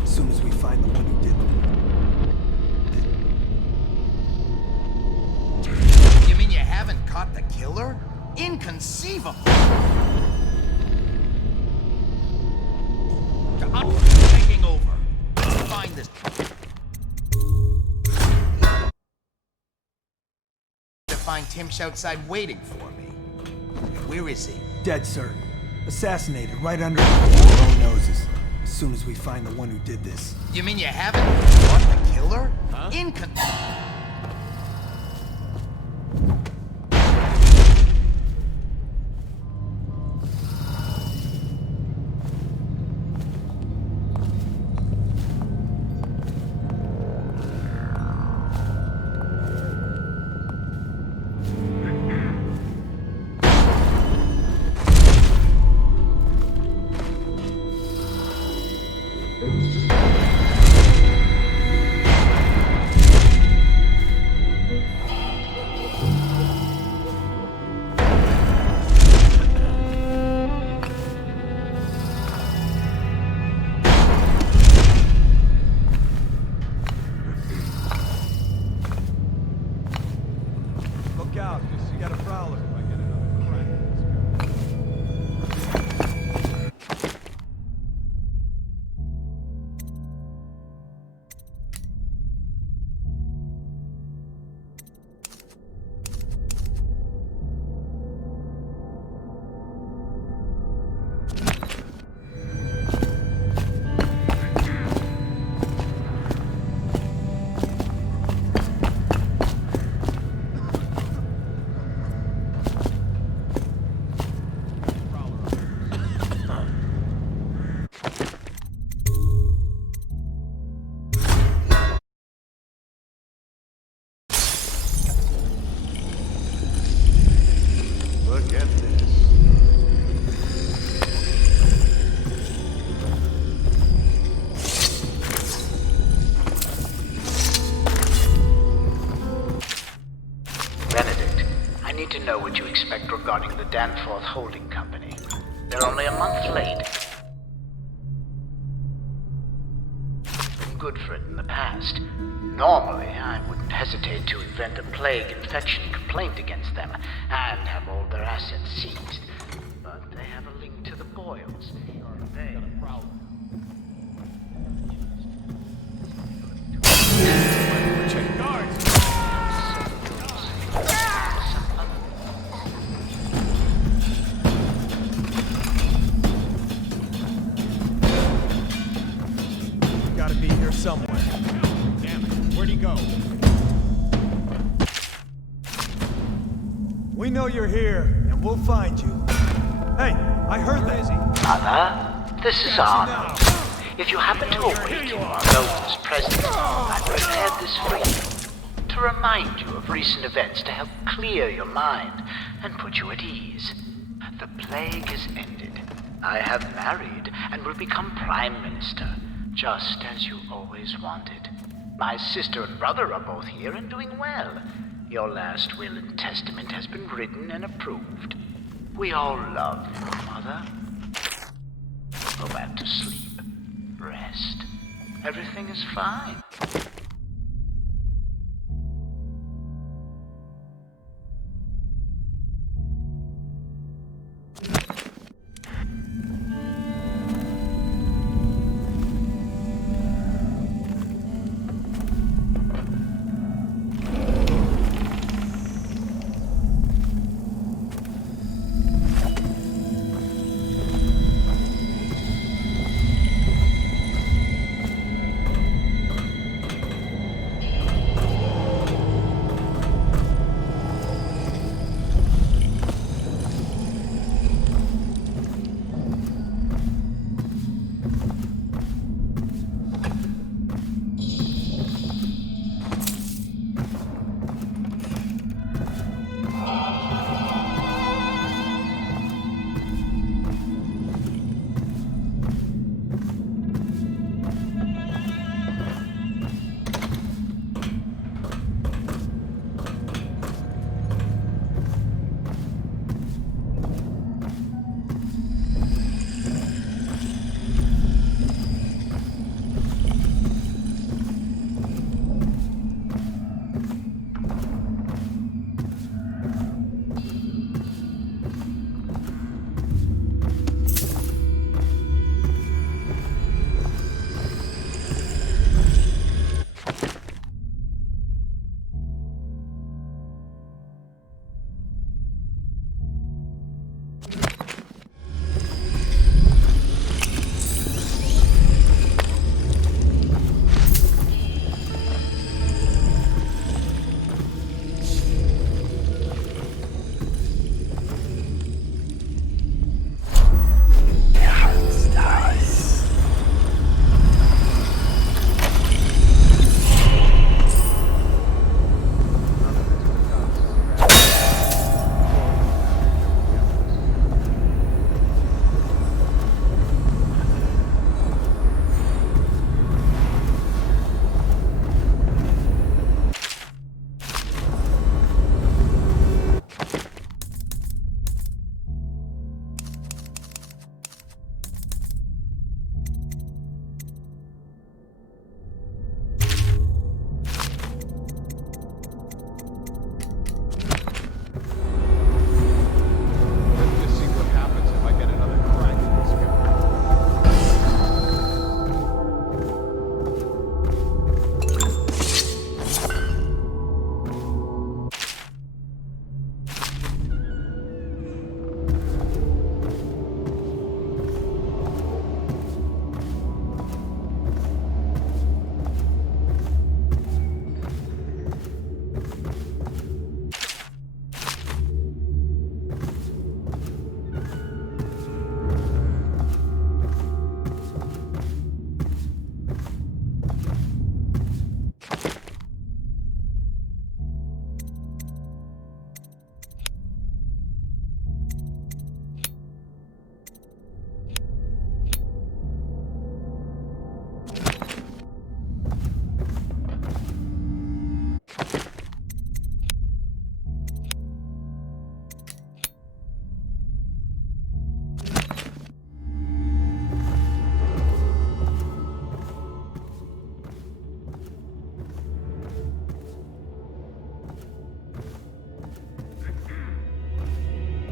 As soon as we find the one who did. You mean you haven't caught the killer? Inconceivable! I'm taking over. Let's find this. To find Timsh outside waiting for me. Where is he? Dead, sir. Assassinated right under our own noses. As soon as we find the one who did this. You mean you haven't caught the killer? Huh? Look at this. Benedict, I need to know what you expect regarding the Danforth Holding Company. They're only a month late. Been good for it in the past. Normally, I wouldn't hesitate to invent a plague infection complaint against them and have all their assets seized. But they have a link to the Boyles. They got a problem. Check guards! Gotta be here somewhere. Damn it, where'd he go? We know you're here, and we'll find you. Hey, I heard that. Mother, this is Arnold. If you happen to awaken while no one's present, I prepared this for you. To remind you of recent events to help clear your mind and put you at ease. The plague is ended. I have married and will become Prime Minister, just as you always wanted. My sister and brother are both here and doing well. Your last will and testament has been written and approved. We all love you, Mother. Go back to sleep. Rest. Everything is fine.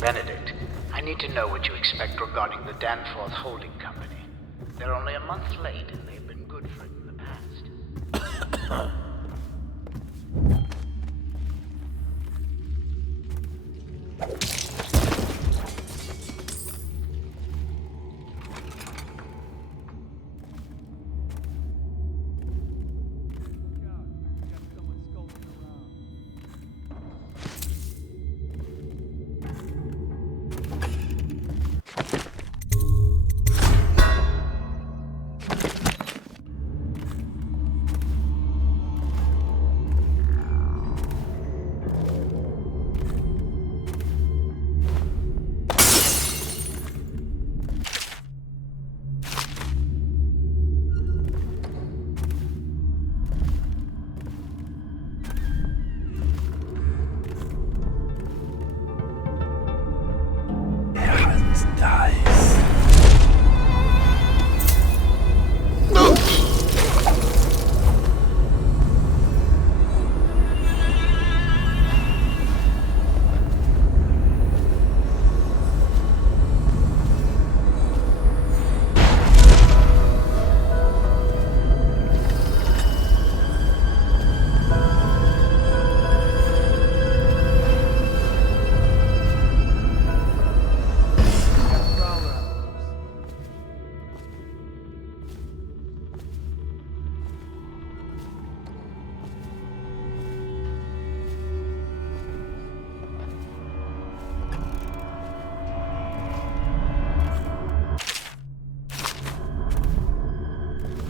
Benedict, I need to know what you expect regarding the Danforth Holding Company. They're only a month late, and they've been good for it in the past.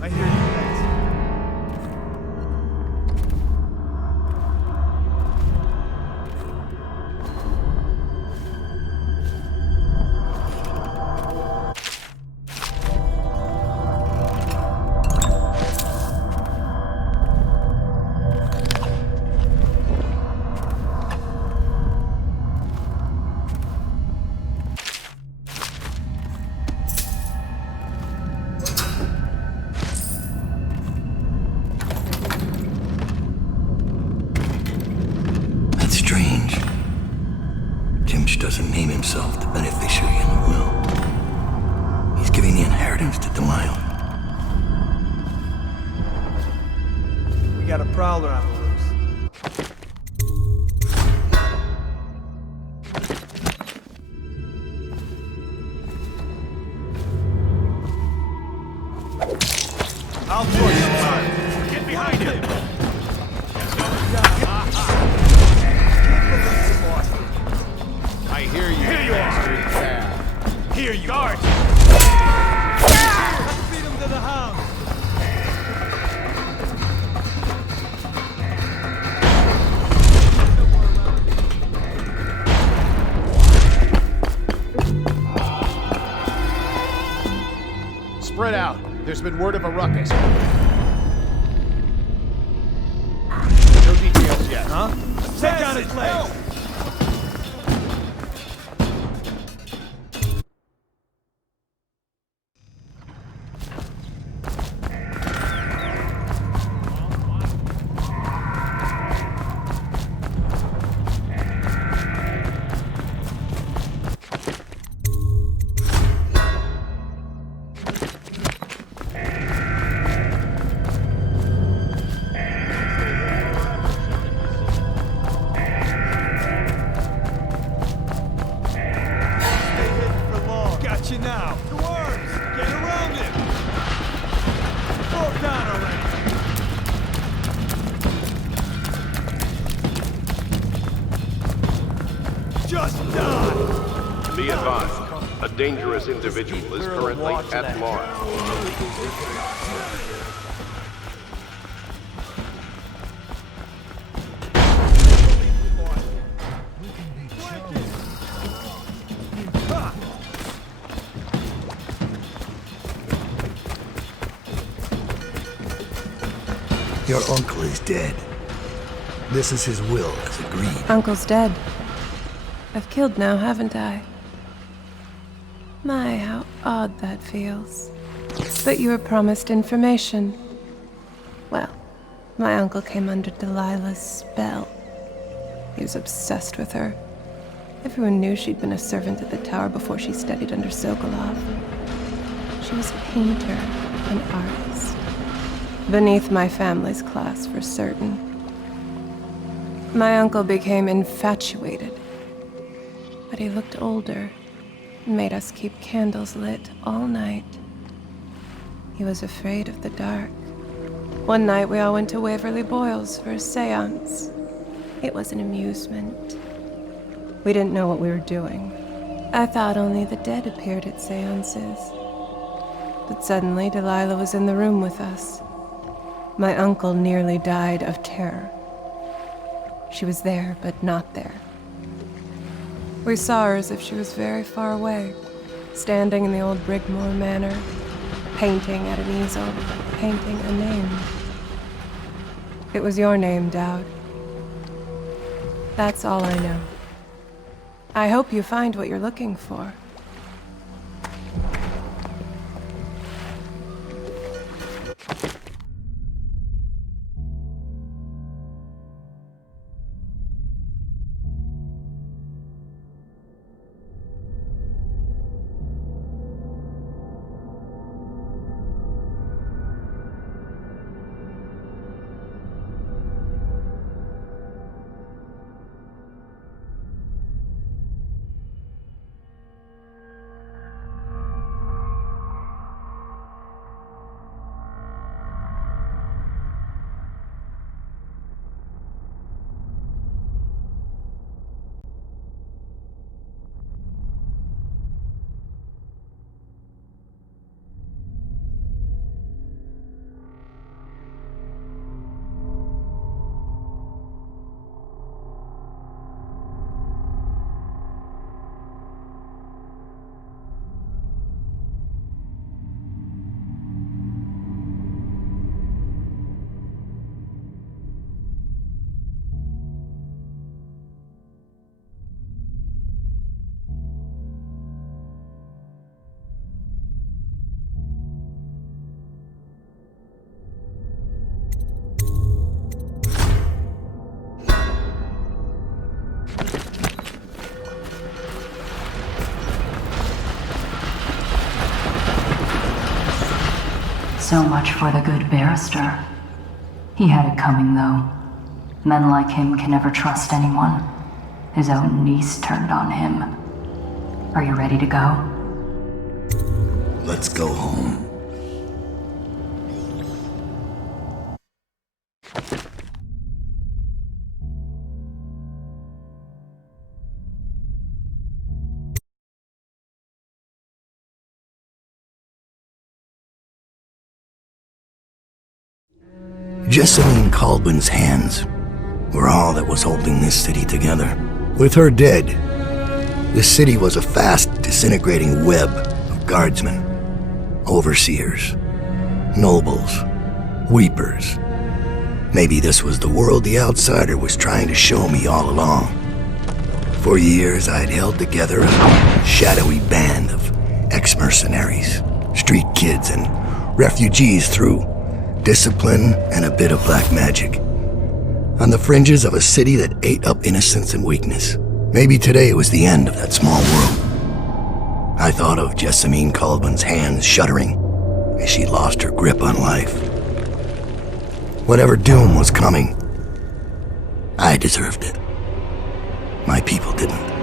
I hear you guys. That's strange. Timch doesn't name himself the beneficiary in the will. He's giving the inheritance to Delilah. We got a prowler on the loose. I'll push. Get behind him. I hear you. Here you are. Here you guards. Feed him to the hound. Spread out. There's been word of a ruckus. No details yet. Huh? Take down his legs. You now. The worms! Get around him! Fall down already! Just die! Be advised, a dangerous individual is currently at large. Your uncle is dead. This is his will, as agreed. Uncle's dead. I've killed now, haven't I? My, how odd that feels. But you were promised information. Well, my uncle came under Delilah's spell. He was obsessed with her. Everyone knew she'd been a servant at the tower before she studied under Sokolov. She was a painter, an artist. Beneath my family's class, for certain. My uncle became infatuated. But he looked older and made us keep candles lit all night. He was afraid of the dark. One night we all went to Waverly Boyle's for a seance. It was an amusement. We didn't know what we were doing. I thought only the dead appeared at seances. But suddenly Delilah was in the room with us. My uncle nearly died of terror. She was there, but not there. We saw her as if she was very far away, standing in the old Brigmore Manor, painting at an easel, painting a name. It was your name, Daud. That's all I know. I hope you find what you're looking for. So much for the good barrister. He had it coming, though. Men like him can never trust anyone. His own niece turned on him. Are you ready to go? Let's go home. Jessamine Caldwell's hands were all that was holding this city together. With her dead, this city was a fast disintegrating web of guardsmen, overseers, nobles, weepers. Maybe this was the world the outsider was trying to show me all along. For years, I'd held together a shadowy band of ex-mercenaries, street kids, and refugees through discipline and a bit of black magic. On the fringes of a city that ate up innocence and weakness. Maybe today was the end of that small world. I thought of Jessamine Caldwell's hands shuddering as she lost her grip on life. Whatever doom was coming, I deserved it. My people didn't.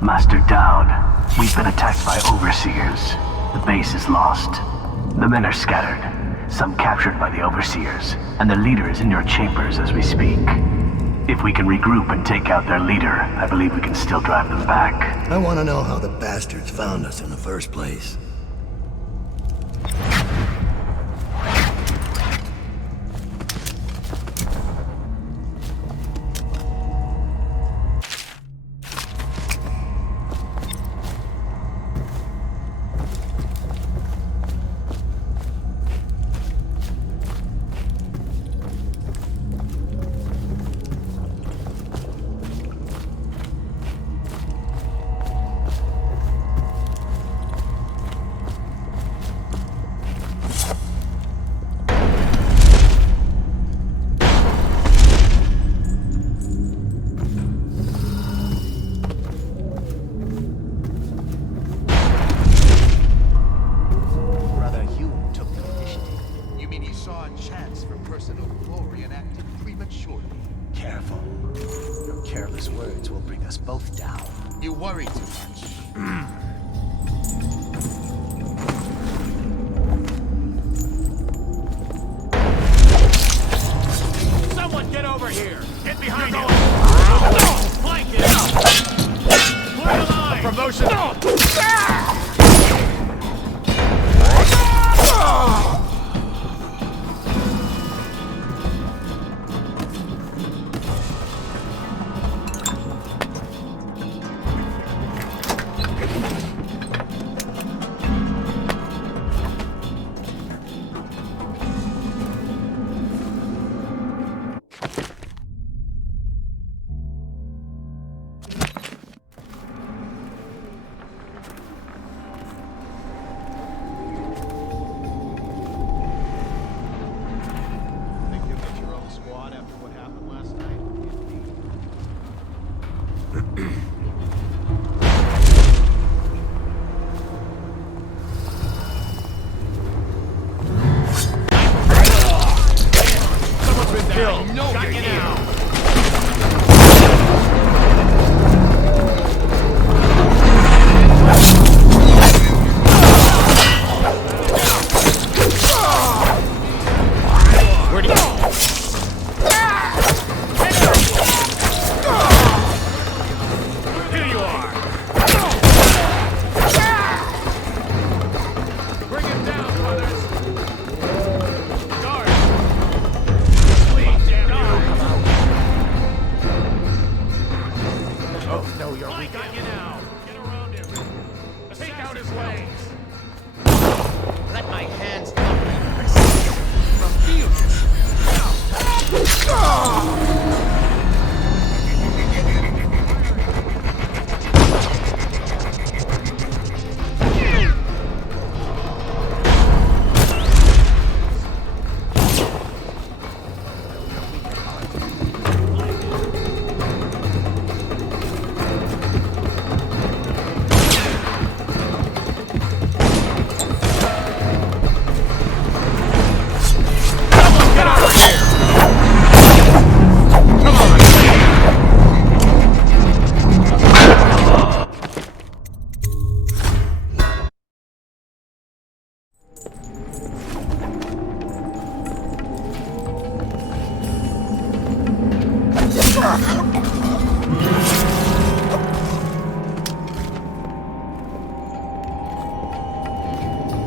Master Daud, we've been attacked by overseers. The base is lost. The men are scattered, some captured by the overseers, and their leader is in your chambers as we speak. If we can regroup and take out their leader, I believe we can still drive them back. I want to know how the bastards found us in the first place.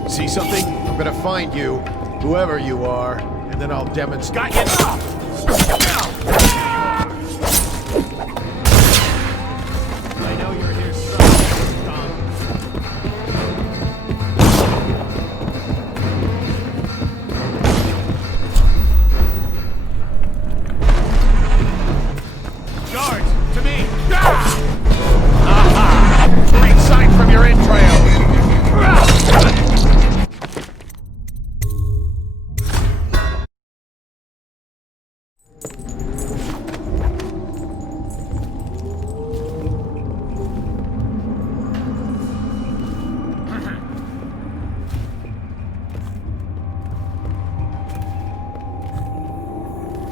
See something? I'm gonna find you, whoever you are, and then I'll demonstrate. Got you! I know you're here somewhere, Tom. Guards, to me! Aha! Great sight from your entrails!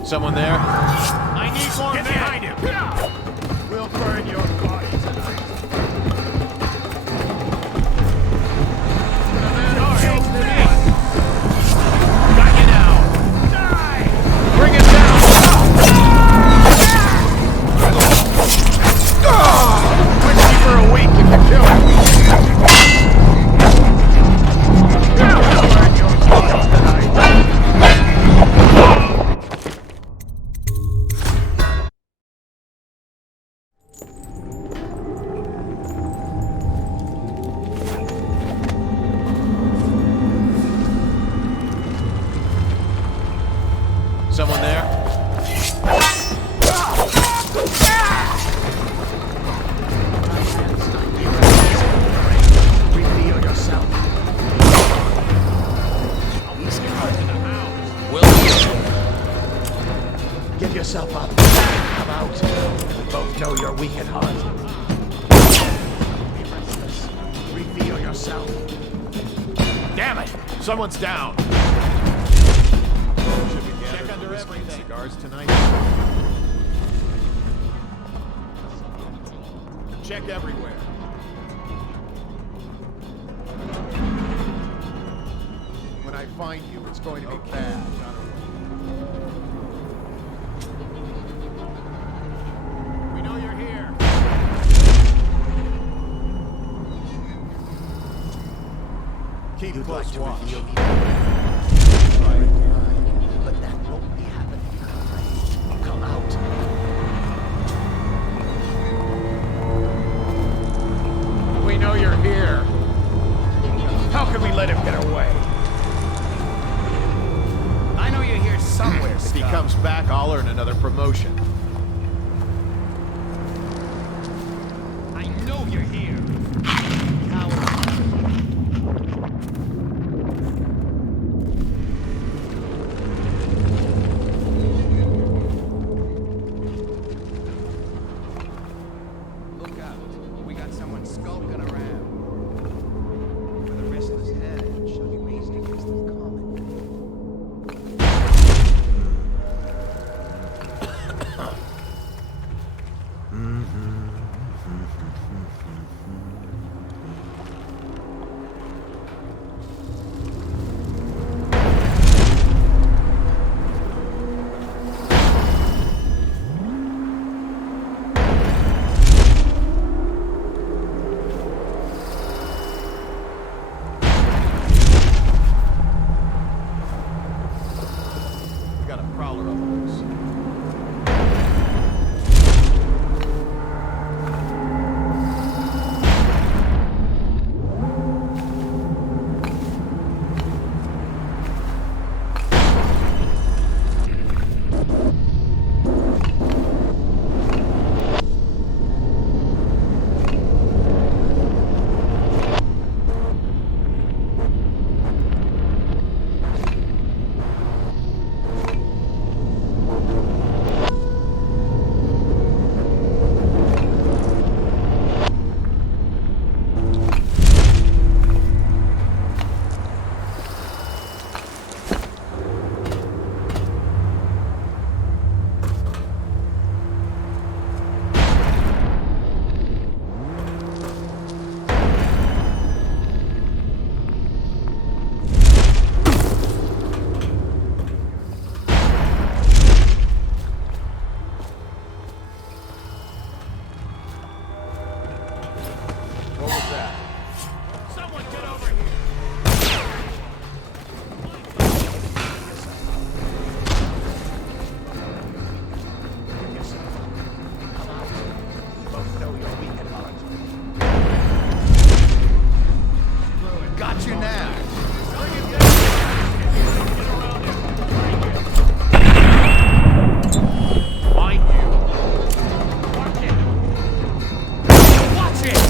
Someone there? I need more men! Get behind him! We'll burn your body tonight. weaken heart. Reveal yourself. Damn it! Someone's down. Should we gather for whiskey and cigars tonight? Check everywhere. When I find you, it's going to be bad. We know you're here. Keep close watch. But that won't be happening. Come out. We know you're here. How can we let him get away? I know you're here somewhere, If he comes back, I'll earn another promotion. I know you're here. Look out. We got someone skulking around. With a restless head, shall be raised against the common. We got a prowler on the loose. What was that? Someone get over here! Both know you're weak at heart. Got you now. Find you. Watch it. Watch it!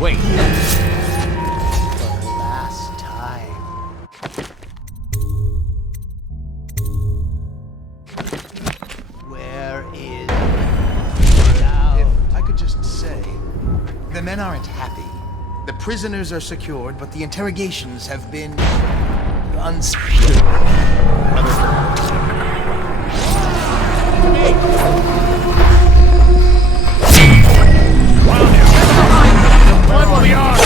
Wait. For the last time. Where is Daud? If I could just say, the men aren't happy. The prisoners are secured, but the interrogations have been Blood will be ours!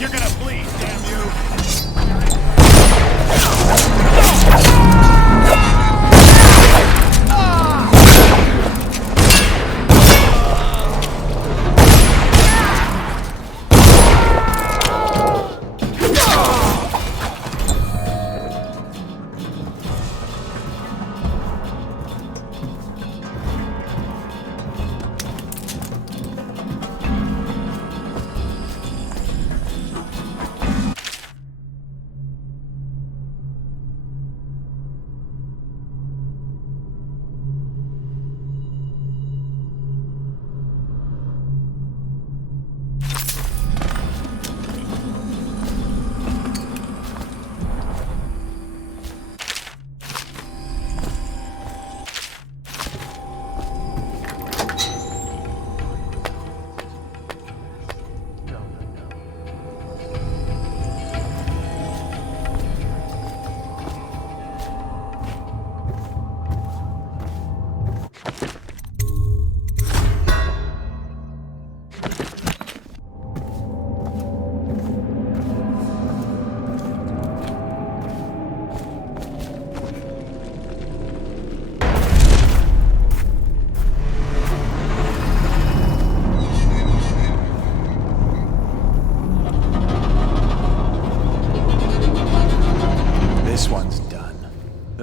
You're gonna bleed, damn you!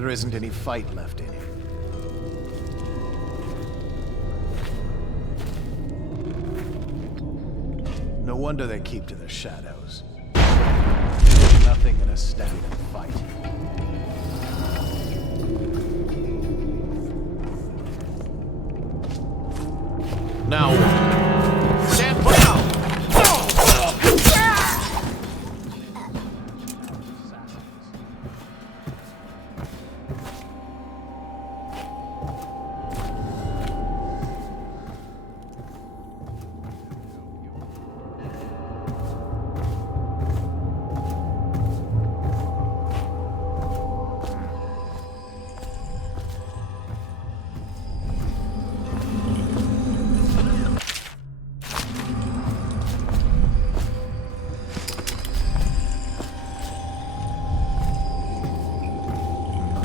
There isn't any fight left in him. No wonder they keep to the shadows. There's nothing in a standing fight. Now what? Stand down!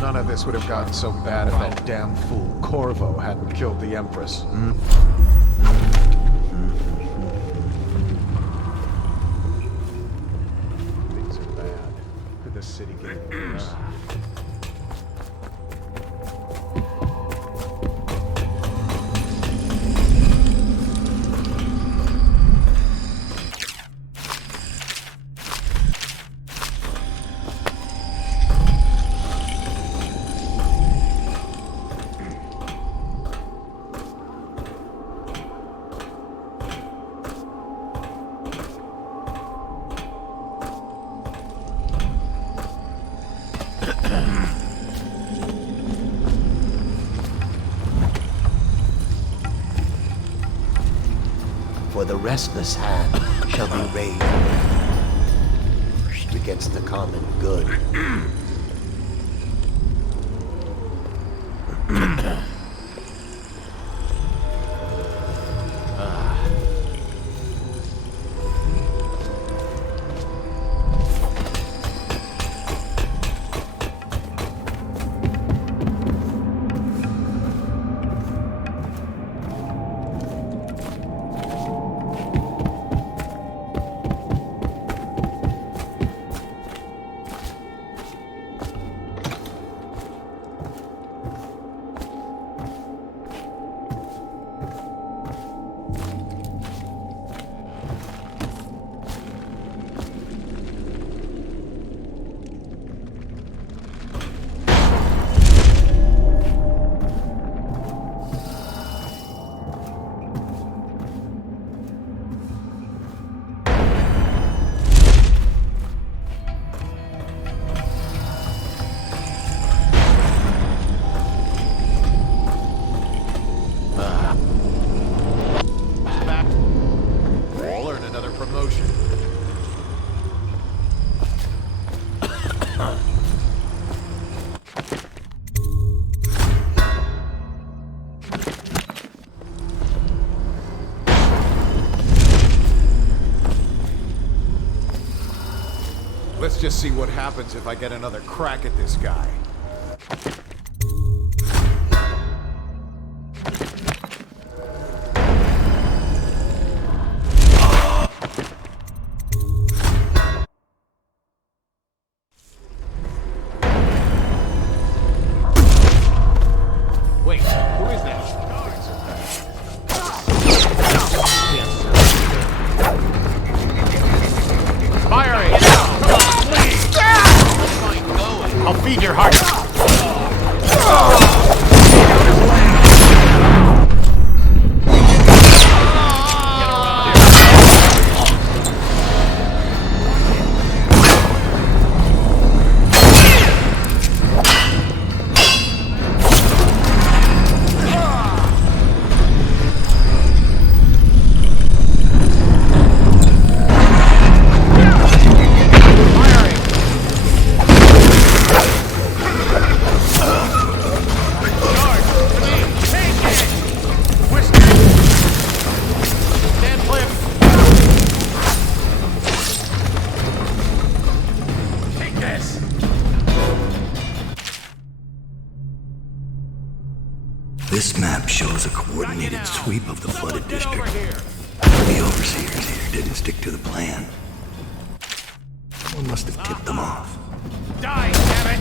None of this would have gotten so bad if that damn fool Corvo hadn't killed the Empress. Things are bad. Could the city get any worse? For the restless hand shall be raised against the common good. Let's just see what happens if I get another crack at this guy. Wait, who is that? Firing! I'll feed your heart. This map shows a coordinated sweep of the flooded district. The overseers here didn't stick to the plan. Someone must have tipped them off. Die, damn it!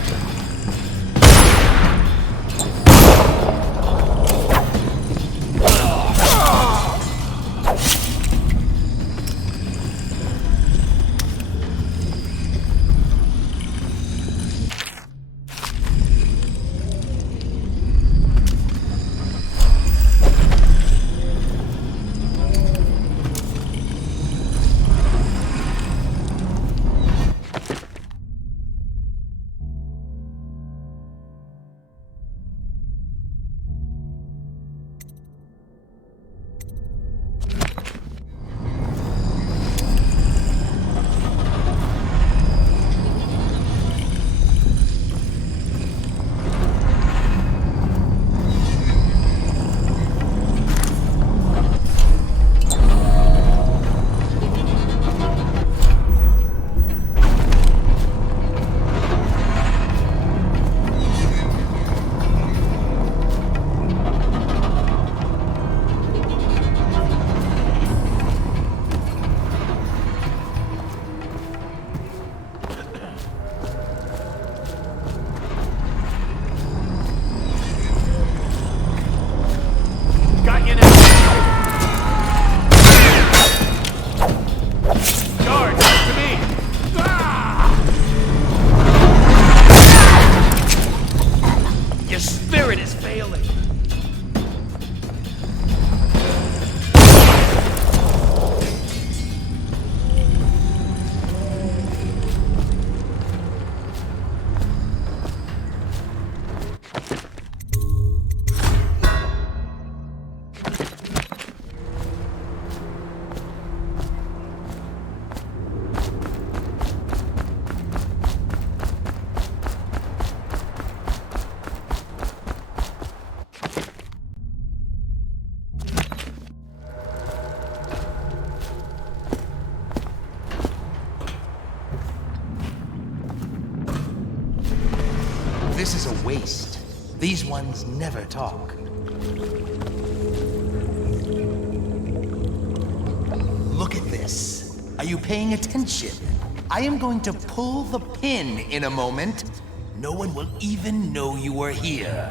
This is a waste. These ones never talk. Look at this. Are you paying attention? I am going to pull the pin in a moment. No one will even know you were here.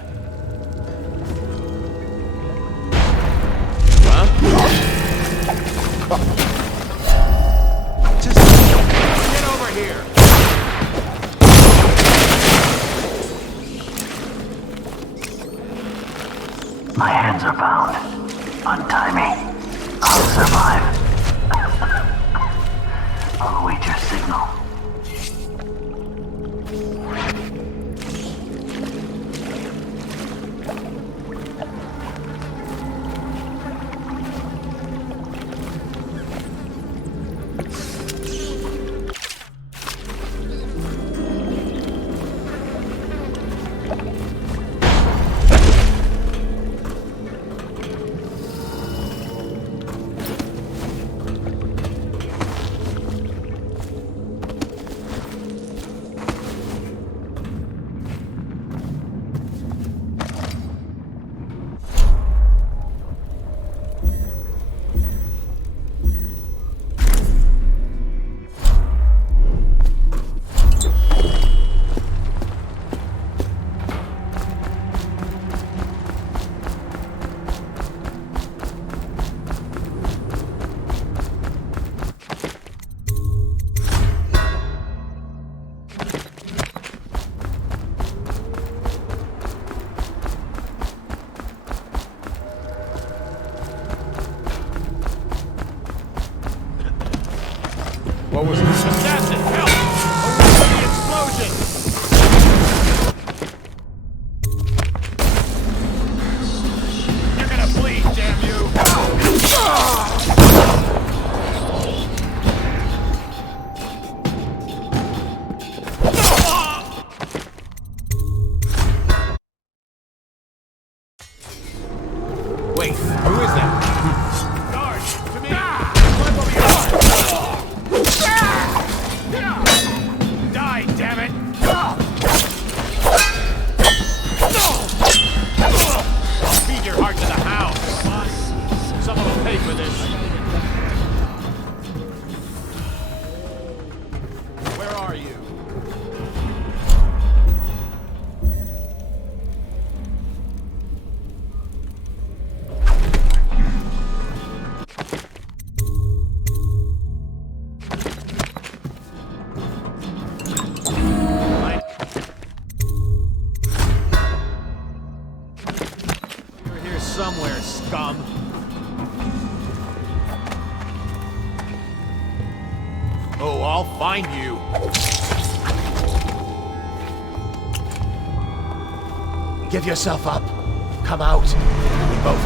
Just get over here. My hands are bound. Untie me. I'll survive. I'll await your signal. What was this? Assassin, help! Away the explosion! You're gonna bleed, damn you! Wait, who is that? Guard, to me! Climb over your Die, damn it! I'll feed your heart to the hounds, boss. Someone will pay for this. Where are you? Somewhere, scum. Oh, I'll find you. Give yourself up. Come out. We both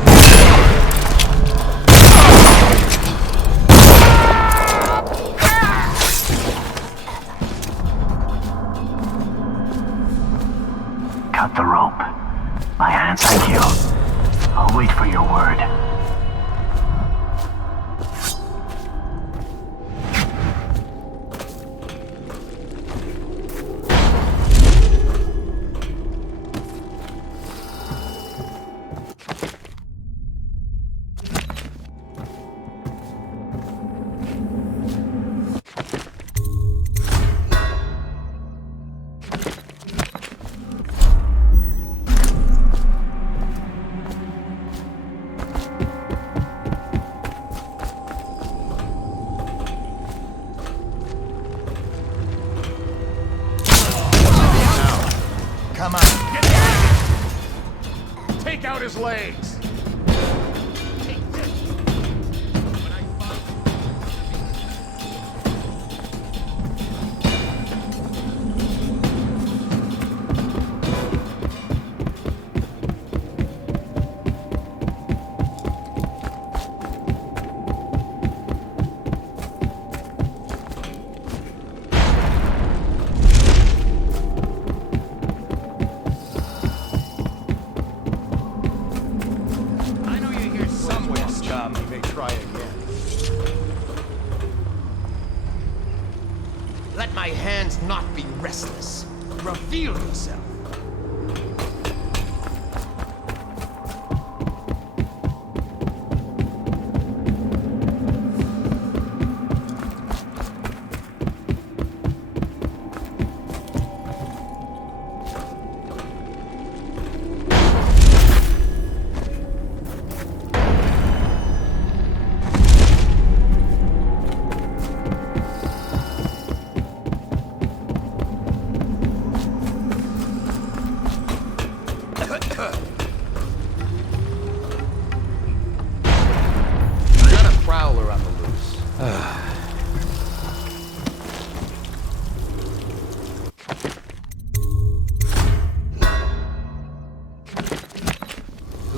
Cut the rope. My hands thank you. I'll wait for your word. Come on. Get down! Take out his legs! Let my hands not be restless. Reveal yourself.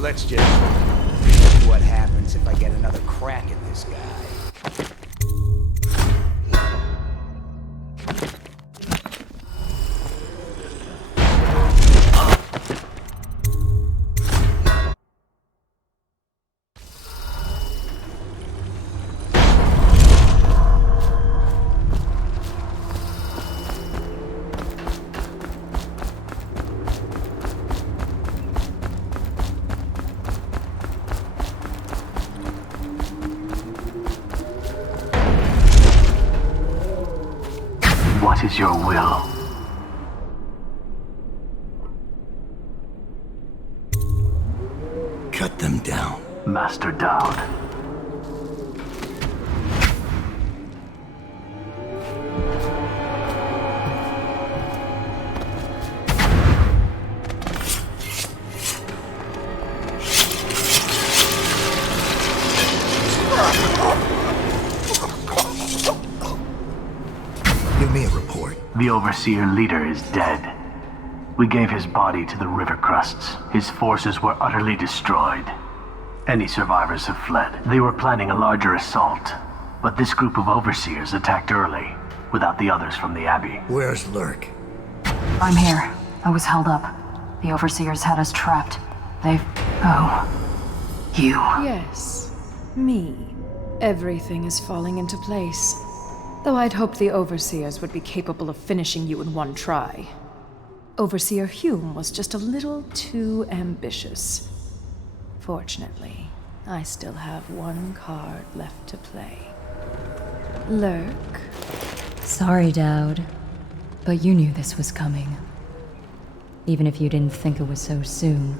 let's just see what happens if I get another crack at this guy. What is your will? Cut them down. Master Daud. Give me a report. The Overseer leader is dead. We gave his body to the river crusts. His forces were utterly destroyed. Any survivors have fled. They were planning a larger assault, but this group of Overseers attacked early, without the others from the Abbey. Where's Lurk? I'm here. I was held up. The Overseers had us trapped. They've... Oh. You. Yes. Me. Everything is falling into place. Though I'd hoped the Overseers would be capable of finishing you in one try. Overseer Hume was just a little too ambitious. Fortunately, I still have one card left to play. Lurk? Sorry, Daud, but you knew this was coming. Even if you didn't think it was so soon.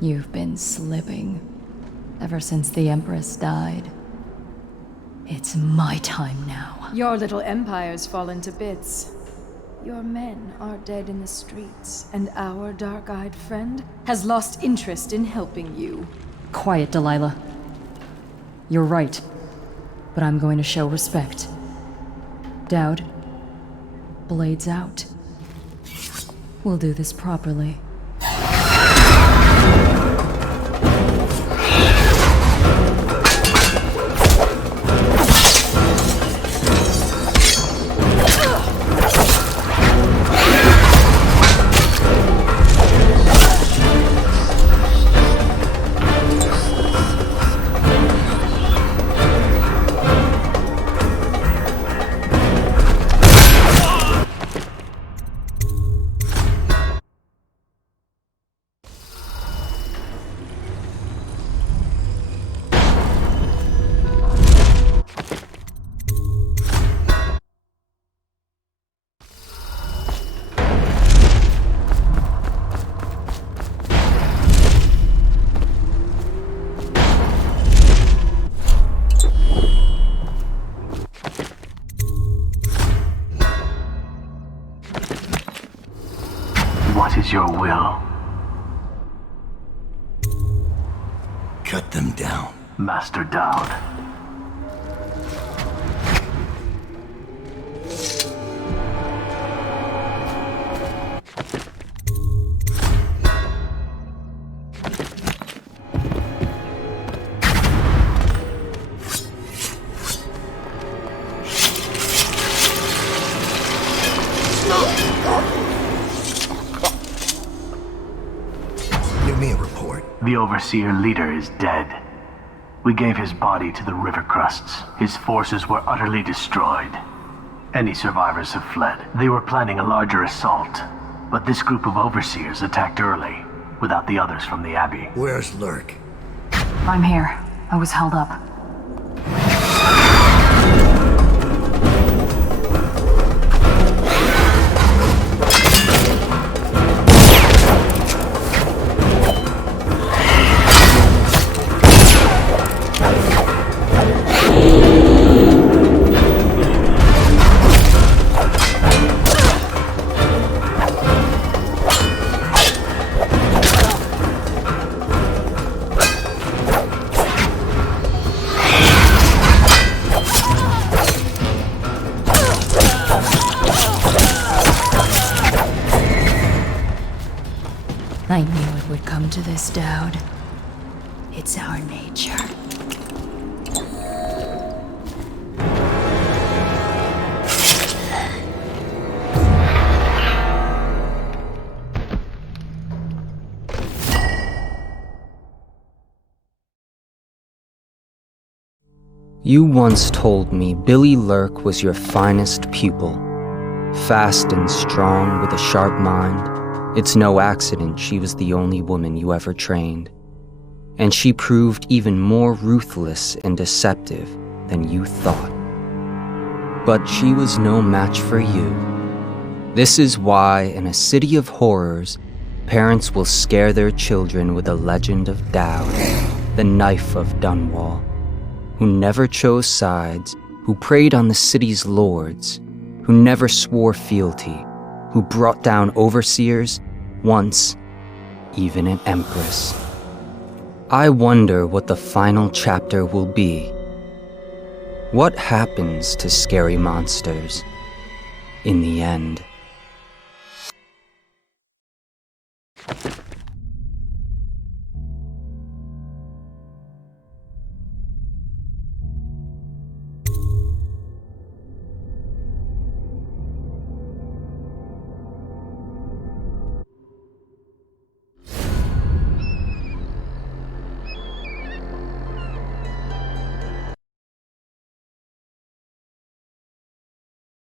You've been slipping ever since the Empress died. It's my time now. Your little empire's fallen to bits. Your men are dead in the streets, and our dark-eyed friend has lost interest in helping you. Quiet, Delilah. You're right, but I'm going to show respect. Daud, blades out. We'll do this properly. What is your will? Cut them down. Master Daud. Give me a report. The Overseer leader is dead. We gave his body to the river crusts. His forces were utterly destroyed. Any survivors have fled. They were planning a larger assault, but this group of Overseers attacked early, without the others from the Abbey. Where's Lurk? I'm here. I was held up. I knew it would come to this, Daud. It's our nature. You once told me Billy Lurk was your finest pupil. Fast and strong with a sharp mind, it's no accident she was the only woman you ever trained. And she proved even more ruthless and deceptive than you thought. But she was no match for you. This is why, in a city of horrors, parents will scare their children with the legend of Daud, the knife of Dunwall, who never chose sides, who preyed on the city's lords, who never swore fealty, who brought down overseers, once even an empress. I wonder what the final chapter will be. What happens to scary monsters in the end?